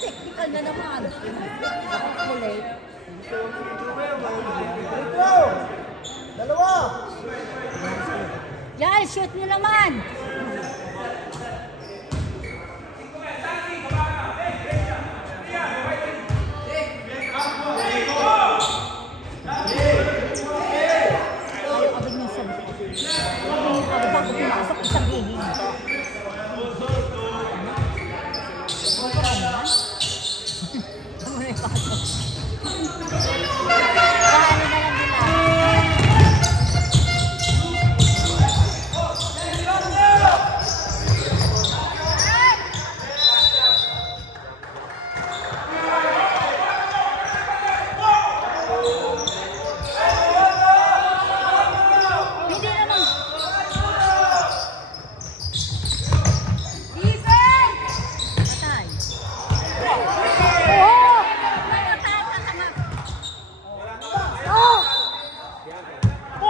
Technical na naman. Kulit. Ito! Dalawa! Yan, shoot nyo naman! Ayaw abad ng sabi. Ano na yung pasok? Paano na lang nila? Hindi naman. Patay. Oo! Patay ka tama.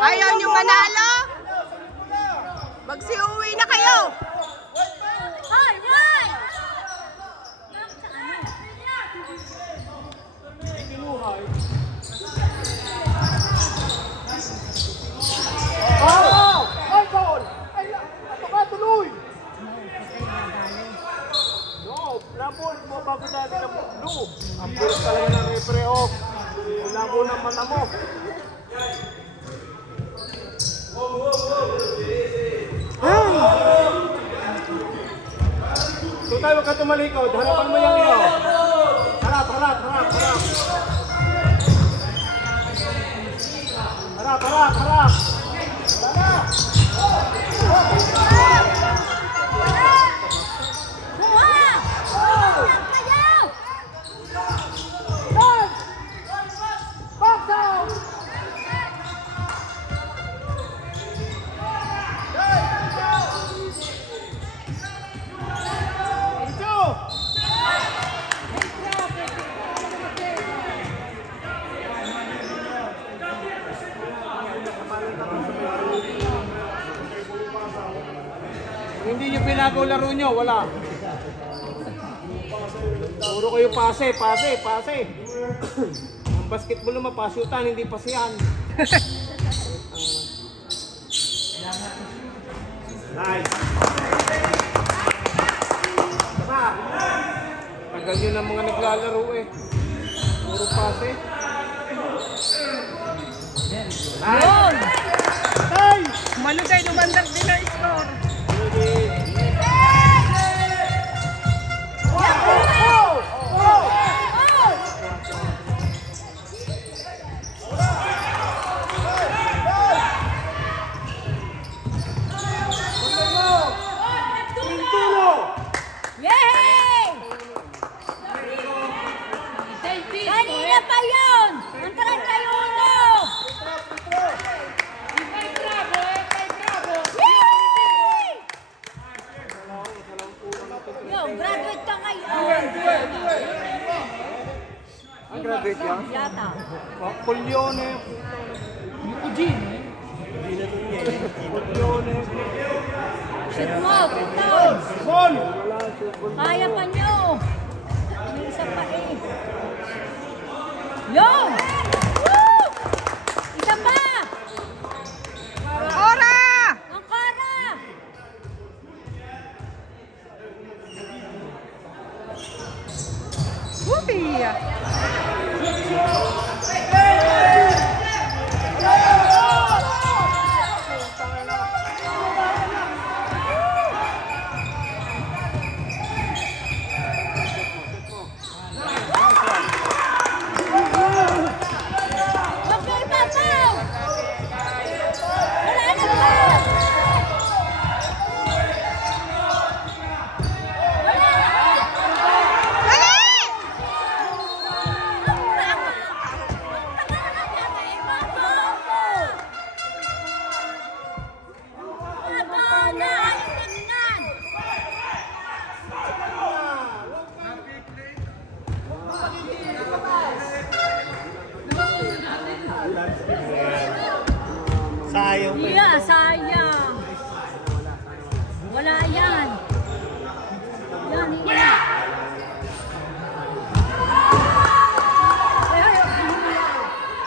Ayaw nyo manalo? Magsiuwi na kayo. Hoy! Hoy! Ay, goal! Ay, ato ka, tuloy! No, labon mo bago dali ng blue. Ang bilis talaga ng referee off. Labo ng mata mo. Tutay, huwag ka tumalikod. Harapan mo yung iyo. Harap, harap, harap, harap. Harap, harap, harap. Kuha! Kuha kayo! Hindi nyo pinago laro nyo, wala. Puro kayo pase, pase, pase. Ang basketball naman, pasutan, hindi pasihan. Nice. Basta, tagal nyo ng mga naglalaro eh. Puro pase. Yun! Ay! Malugay, lumandang din ang score. Yay! Kanina pa yun! Ang 31! Yo, graduate ka ngayon! Ang graduate yan? Yata. Pulyone. Eugene. Pulyone. Shoot mo, Victor! Ball! Kaya pa nyo! May isa pa eh. Yun! Woo! Isa pa! Ora! Ang kara! Whoopee! Okay, Papaw! Wala na ba? Sayang. Yeah, sayang. Wala yan. Yan, yan.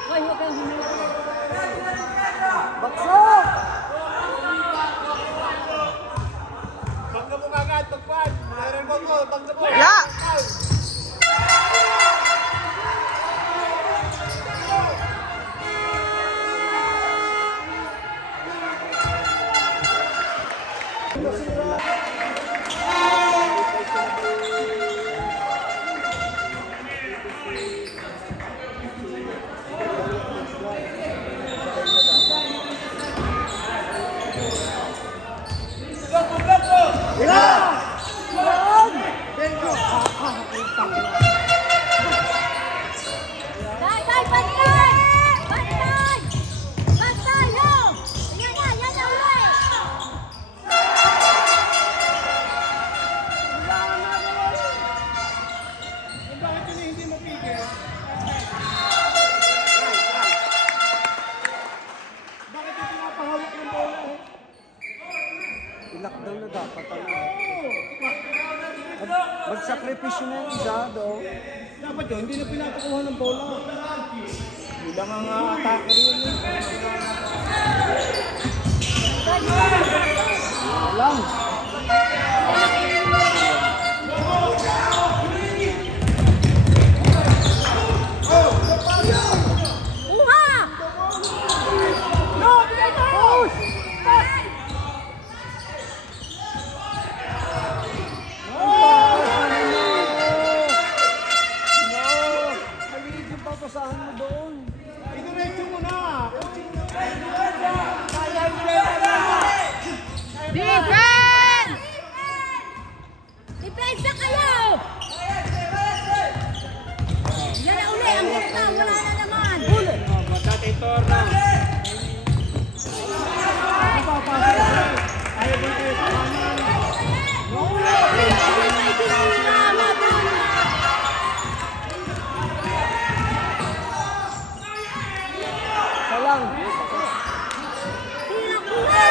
Ay, huwag kang humilaw. Baksok! Bangga mo kagad, pagpad. Meron mo mo, bangga mo. La! Sarado. Dapat yun, hindi na pinapakuha ng bola. Bilang ang attacker yun. Lang. Depensa kayo! Yan na uli, ang ganda, wala na naman. Uli! Dati torna. Salang. Kuha!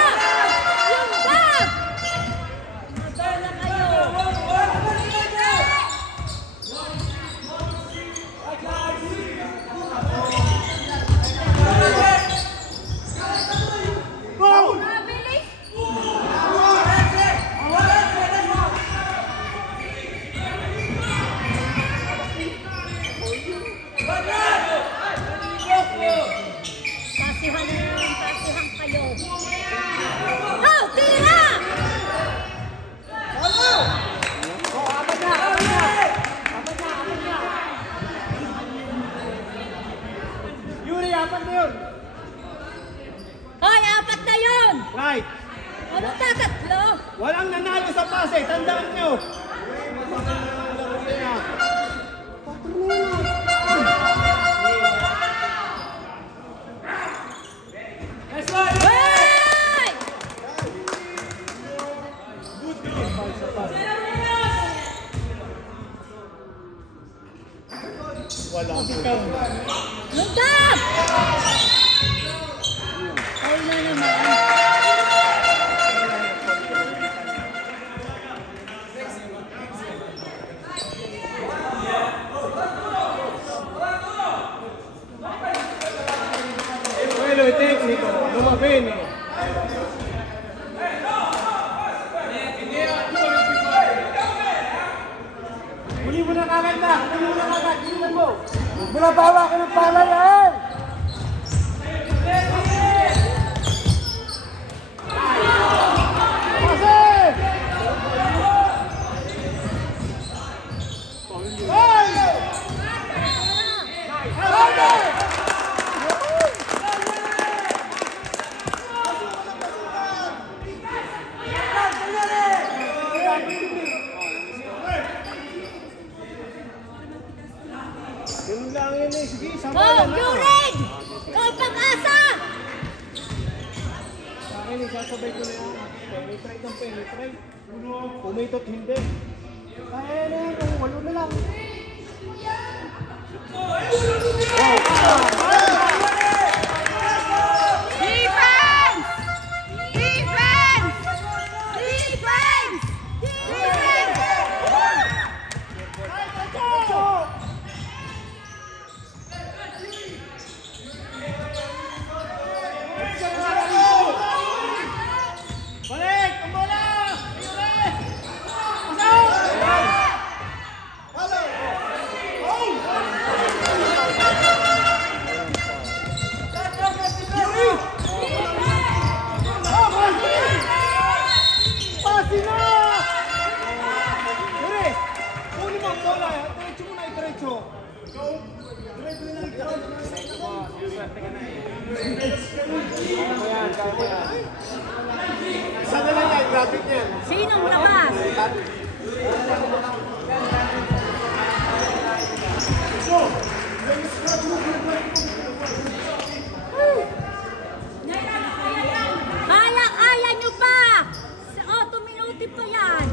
Yung bag! Madala kayo! Nabili? Pasihan kayo. Oh, tira! Yuri, apat na yun. Hoy, apat na yun! Right. Ano tatatlo? Walang nanalo sa pase, tandaan nyo. Hoy! Wala. Lugdam! Ay na naman. Bueno, el técnico, no va bene. Huli mo na kagad na! Huli mo na kagad! Huli mo! Binabawa ko ng pala yan! Ganun lang yan eh. Sige, sama Oh, yan you na. read! Ikaw pag-asa! Sa akin, isasabay ko na yan. Penetrate ng penetrate. Pumitot hindi. Kaya na yan, kung walo na lang. Defense! Defense! Defense! Defense! Balik! Ang bola! Pasi na! Yuri! Kunin mo ang bola. Diretso mo na, diretso. Diretso na, diretso. Isa na lang yan, graphic niyan. Sinong labas? Kaya nyo pa! O, tuminuti pa yan!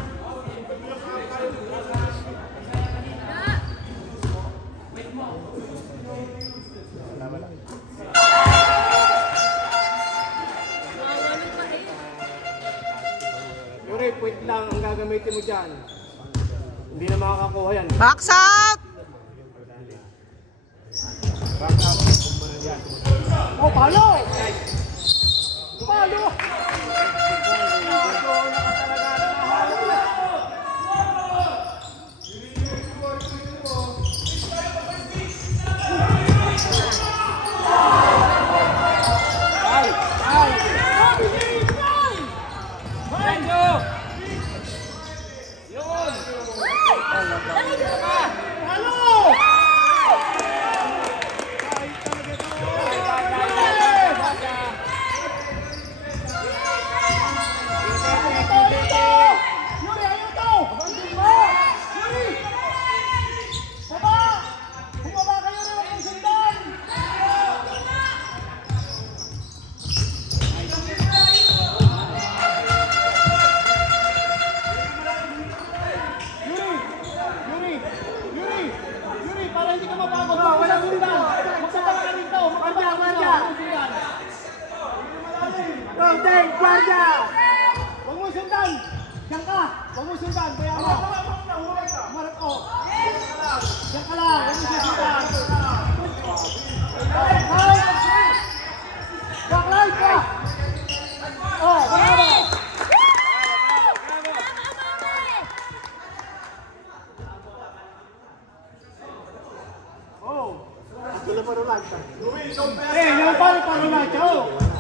Wawalo pa eh. Yuri, point lang ang gagamitin mo dyan. Hindi na makakakuha yan. Box out! Oh, palo! Palo! Huwag mo sundan! Diyan ka! Huwag mo sundan! Kaya mo! Marap ko! Diyan ka lang! Huwag mo sundan! Backlight ka! Oh! Bravo! Oh! Sila pa rulag ka! Eh! Yung pala pa rulag ka! Oh!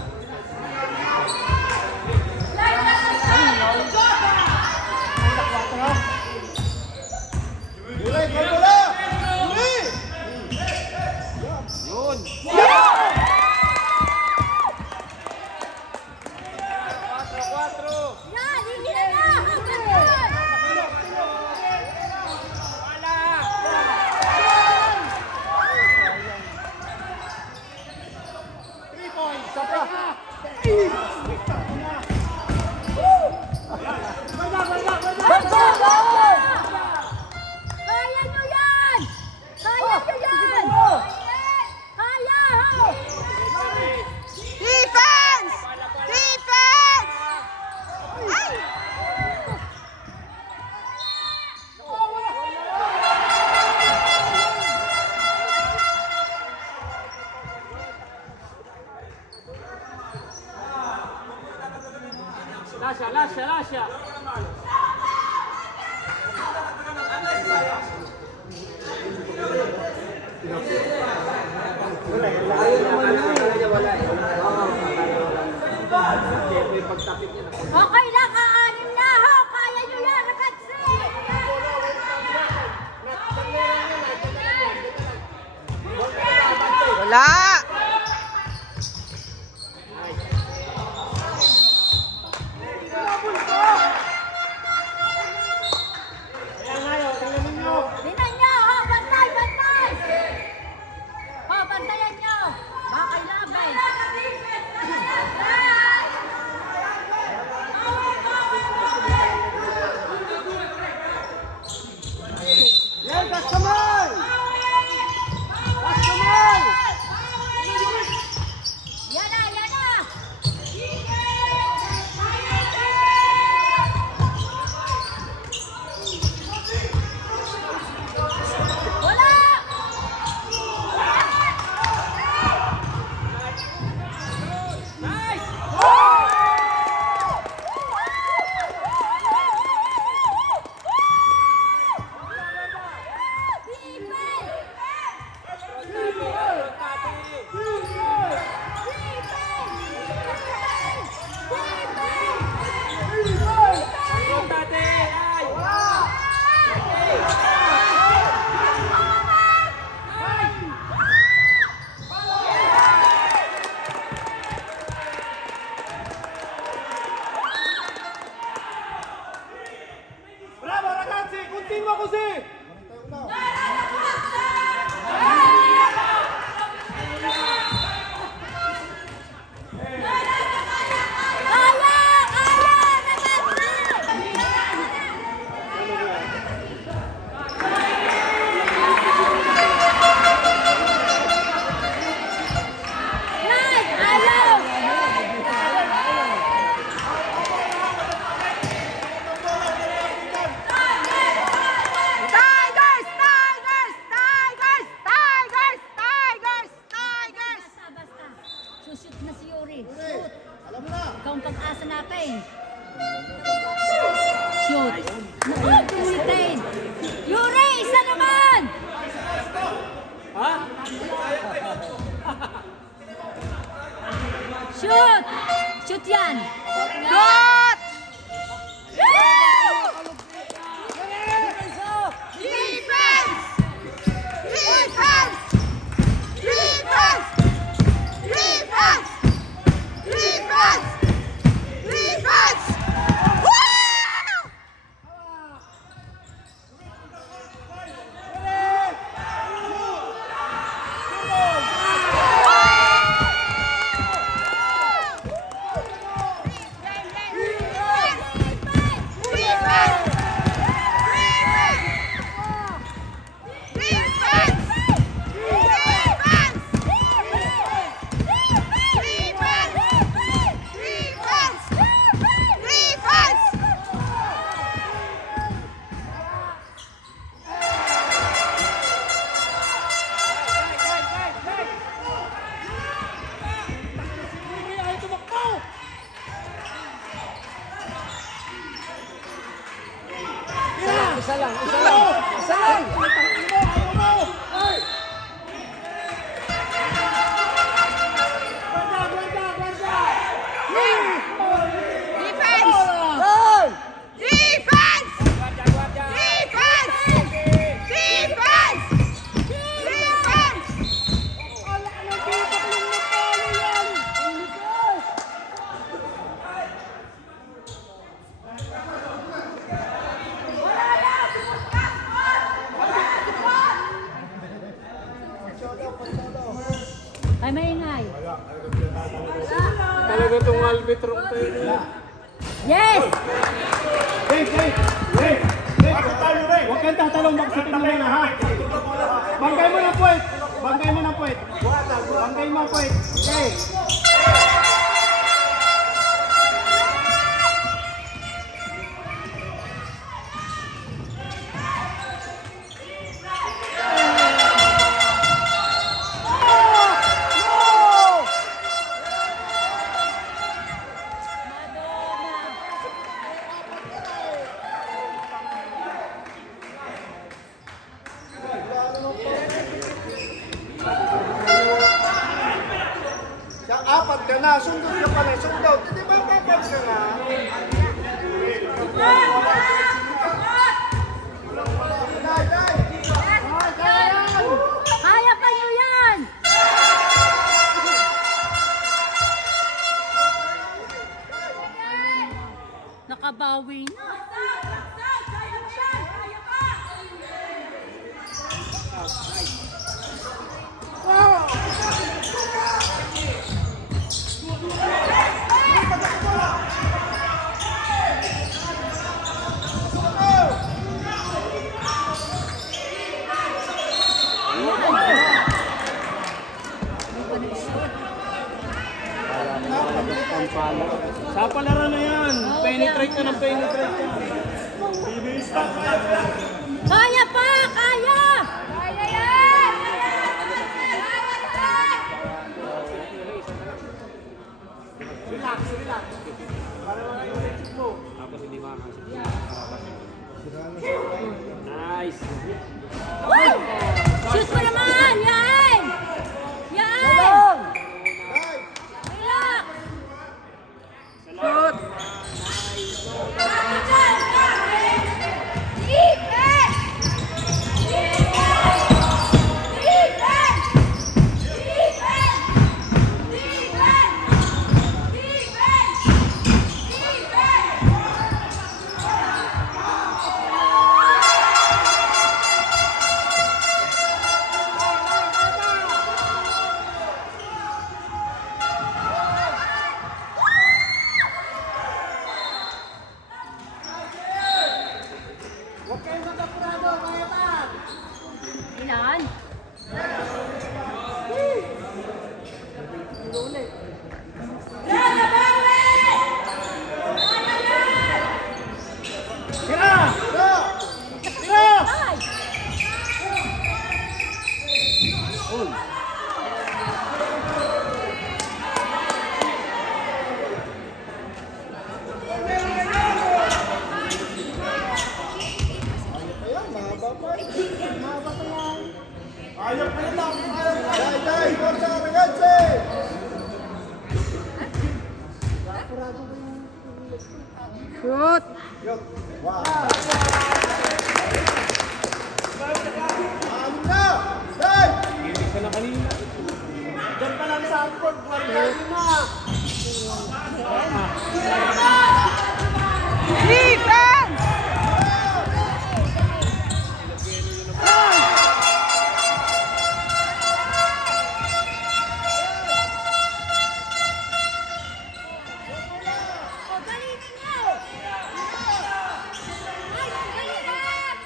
Lascia! Okay lang, aanim na ho! Kaya nyo yan, Rakatsi! Wala! Tingnan nyo! Ho, bantay! Ho, bantayan nyo! Baka ilabay! Yan! Taas kamay! Taas kamay! Ikaw ang pag-asa natin. Shoot. Ulitin. Yuri, isa naman! Ha? Shoot! Shoot yan! Shot! Defense! Defense! Defense! Defense! Defense! Defense! Woo! Isa lang, isa lang. Isa lang. Defense! Defense! Defense! Defense! Defense! Ay, maingay. Talaga itong albitro ko tayo. Yes! Huwag kang tatalong, magsitin mo na ha. Bangkay mo na puwet. Bangkay mo na puwet. Bangkay mo puwet. Okay. Apat ka na, sundot ka pala, sundot. Hindi ba apat ka na? Kaya pa nyo yan! Nakabawi na. Sa palaran na yan. Penetrate ka ng penetrate ka. Kaya pa! Kaya! Kaya yan! Nice. Woo! Shoot mo naman! Yan! Yan! Relax! Shoot! Ilan? Ay! Dai, forza ragazzi! Shoot! Wow! Anda! Dai! Hindi ka na kanina. Diyan pa lang sa outboard, guardian na! Defense! O, galingan nyo! Ay, galingan!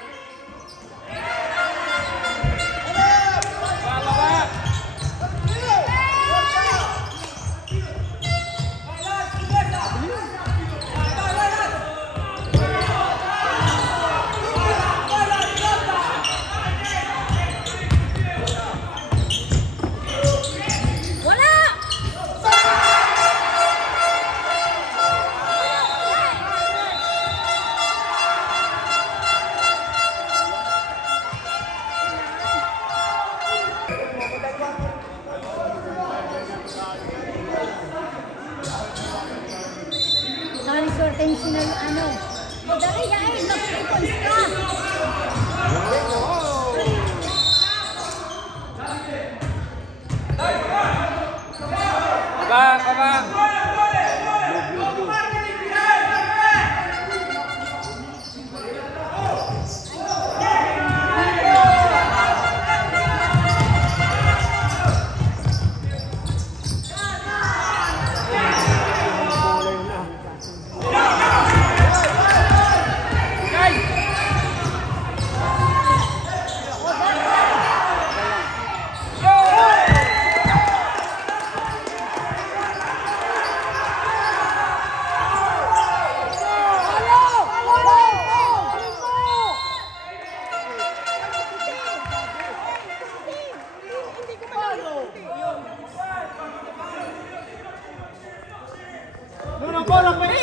Wala! Saan sorte yung sinal, ano? Dali, yain, mag-ipons ka! Baba!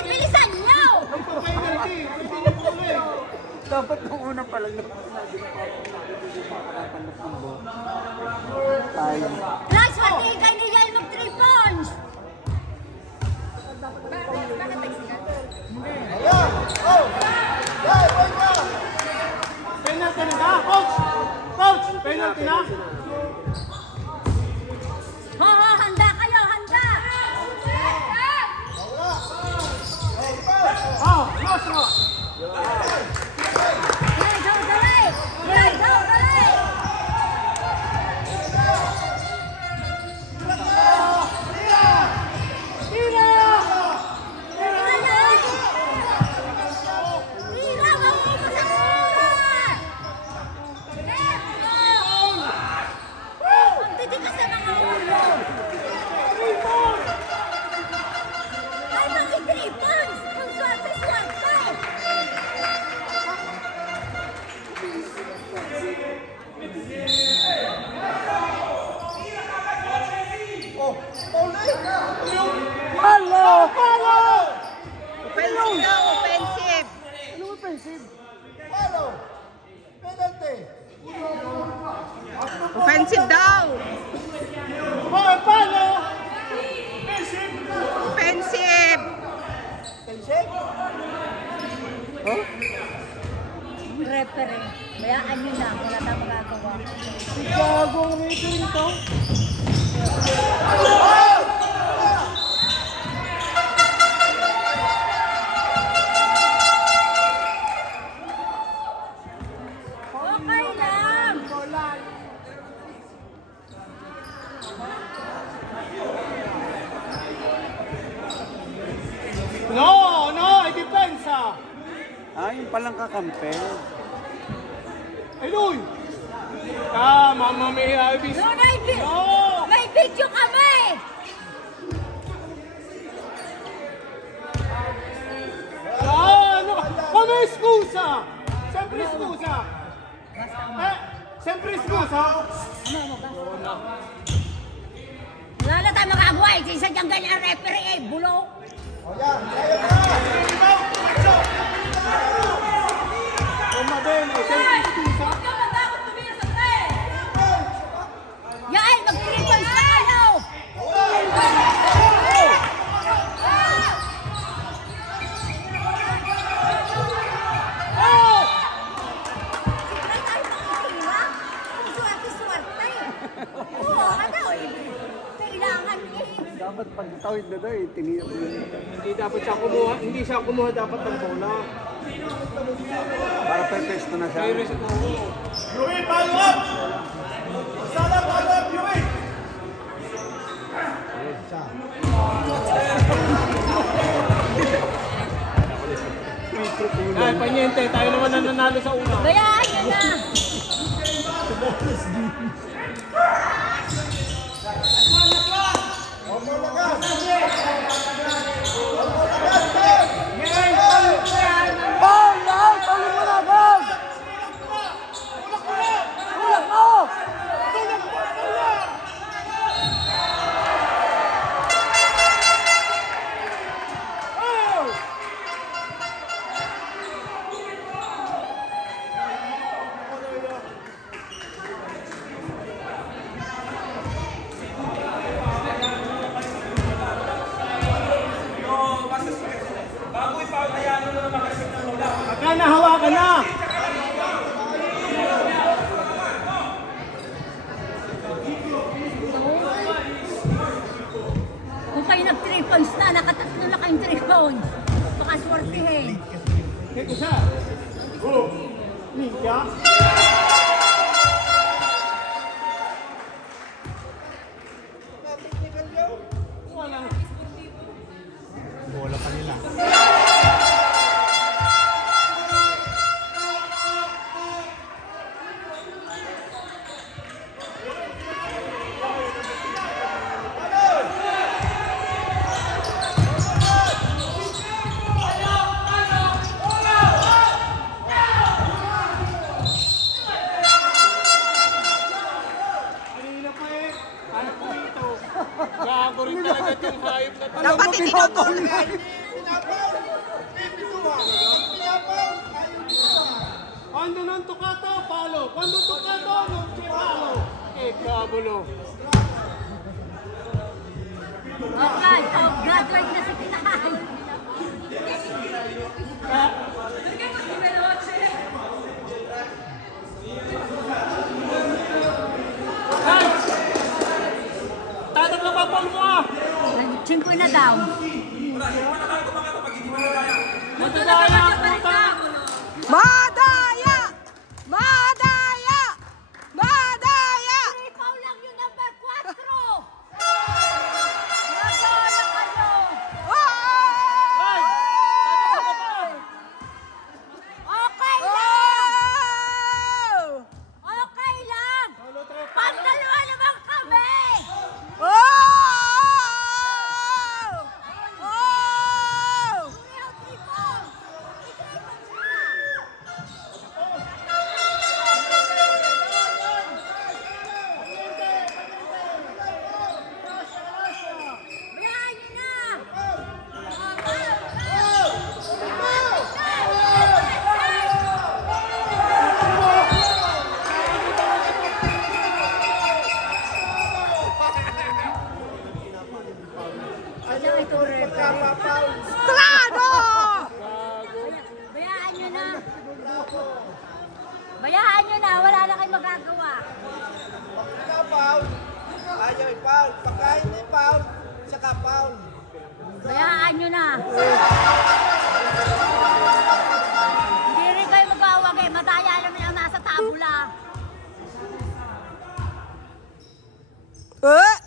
Bilisan nyo! Dapat nung una pa lang tayo. Last one, kayo ni Yael mag-3 points! Ayan! Oh! Dai, forza! Penalty na, coach! Coach, penalty na! Ho, handa kayo, handa! Mas mo! Dali, dali! Dali, dali! Tira, maubos ang oras! Ang titigas na mga ulo! Ay, mga 3 points! Kung swerte-swerte! Oh! Paulit! Halo! Halo! Offensive daw, offensive. Ano offensive? Palo! Penalty! Offensive daw. Hoy, palo! Offensive. Pensek? Referee. Bayaan nyo na, wala tayong magagawa. Gago ang meeting ito. Okay lang! No, no, i-depensa. Yung palang kakampe. Ay, Luy! Tama, Mami Ibis. No, No! may video kami! Ano ka? Kami iskusa! Siyempre iskusa! Siyempre iskusa! Wala na tayong magagawa eh. Isa dyan ganyan referee eh. Bulok. O yan, tayo na! Umabel, siyempre iskusa! dapat pag tawid na daw, tiniyak mo. Hindi dapat siya kumuha, hindi siya kumuha dapat ng bola. Para pepesto na siya. May risk mo. Yui, follow up! Sana follow up, Yui! Ay, panyente, tayo naman na nanalo sa una. Bayaan nyo na. Pagka nahawakan na! Kung kayo nag-3 points na, nakatatlo na kayong 3 points. Baka swertihin. Kaya siya. Oh! Liga? Wala. Bola pa nila. Kanina pa eh. Ano po ito? Gago rin talaga itong hayop na ito. Dapat hindi ka goal. Quando non toccato, palo. Quando toccato, non c'è palo. Cavolo. Okay, oh, graduate na si Pinay. Hey! Tatak lang pa mo ah! Nag-chimpoy na daw. Matadaya ang puta! Madaya! Madaya! Madaya! 3 foul lang yung number 4. Nagana kayo. Hey! Tatak lang pa! Okay lang. Oh! Okay lang. Pagdalawa naman kami. Oh! Oh! Bayaan nyo na. Strado! Bayaan nyo na. Bayaan nyo na. Wala na kayong magagawa. Ayaw i-foul. Pagkain na i-foul, saka foul. Bayaan nyo na. Hindi rin kayo magwawag eh. Madaya naman ang nasa tabula. Eh!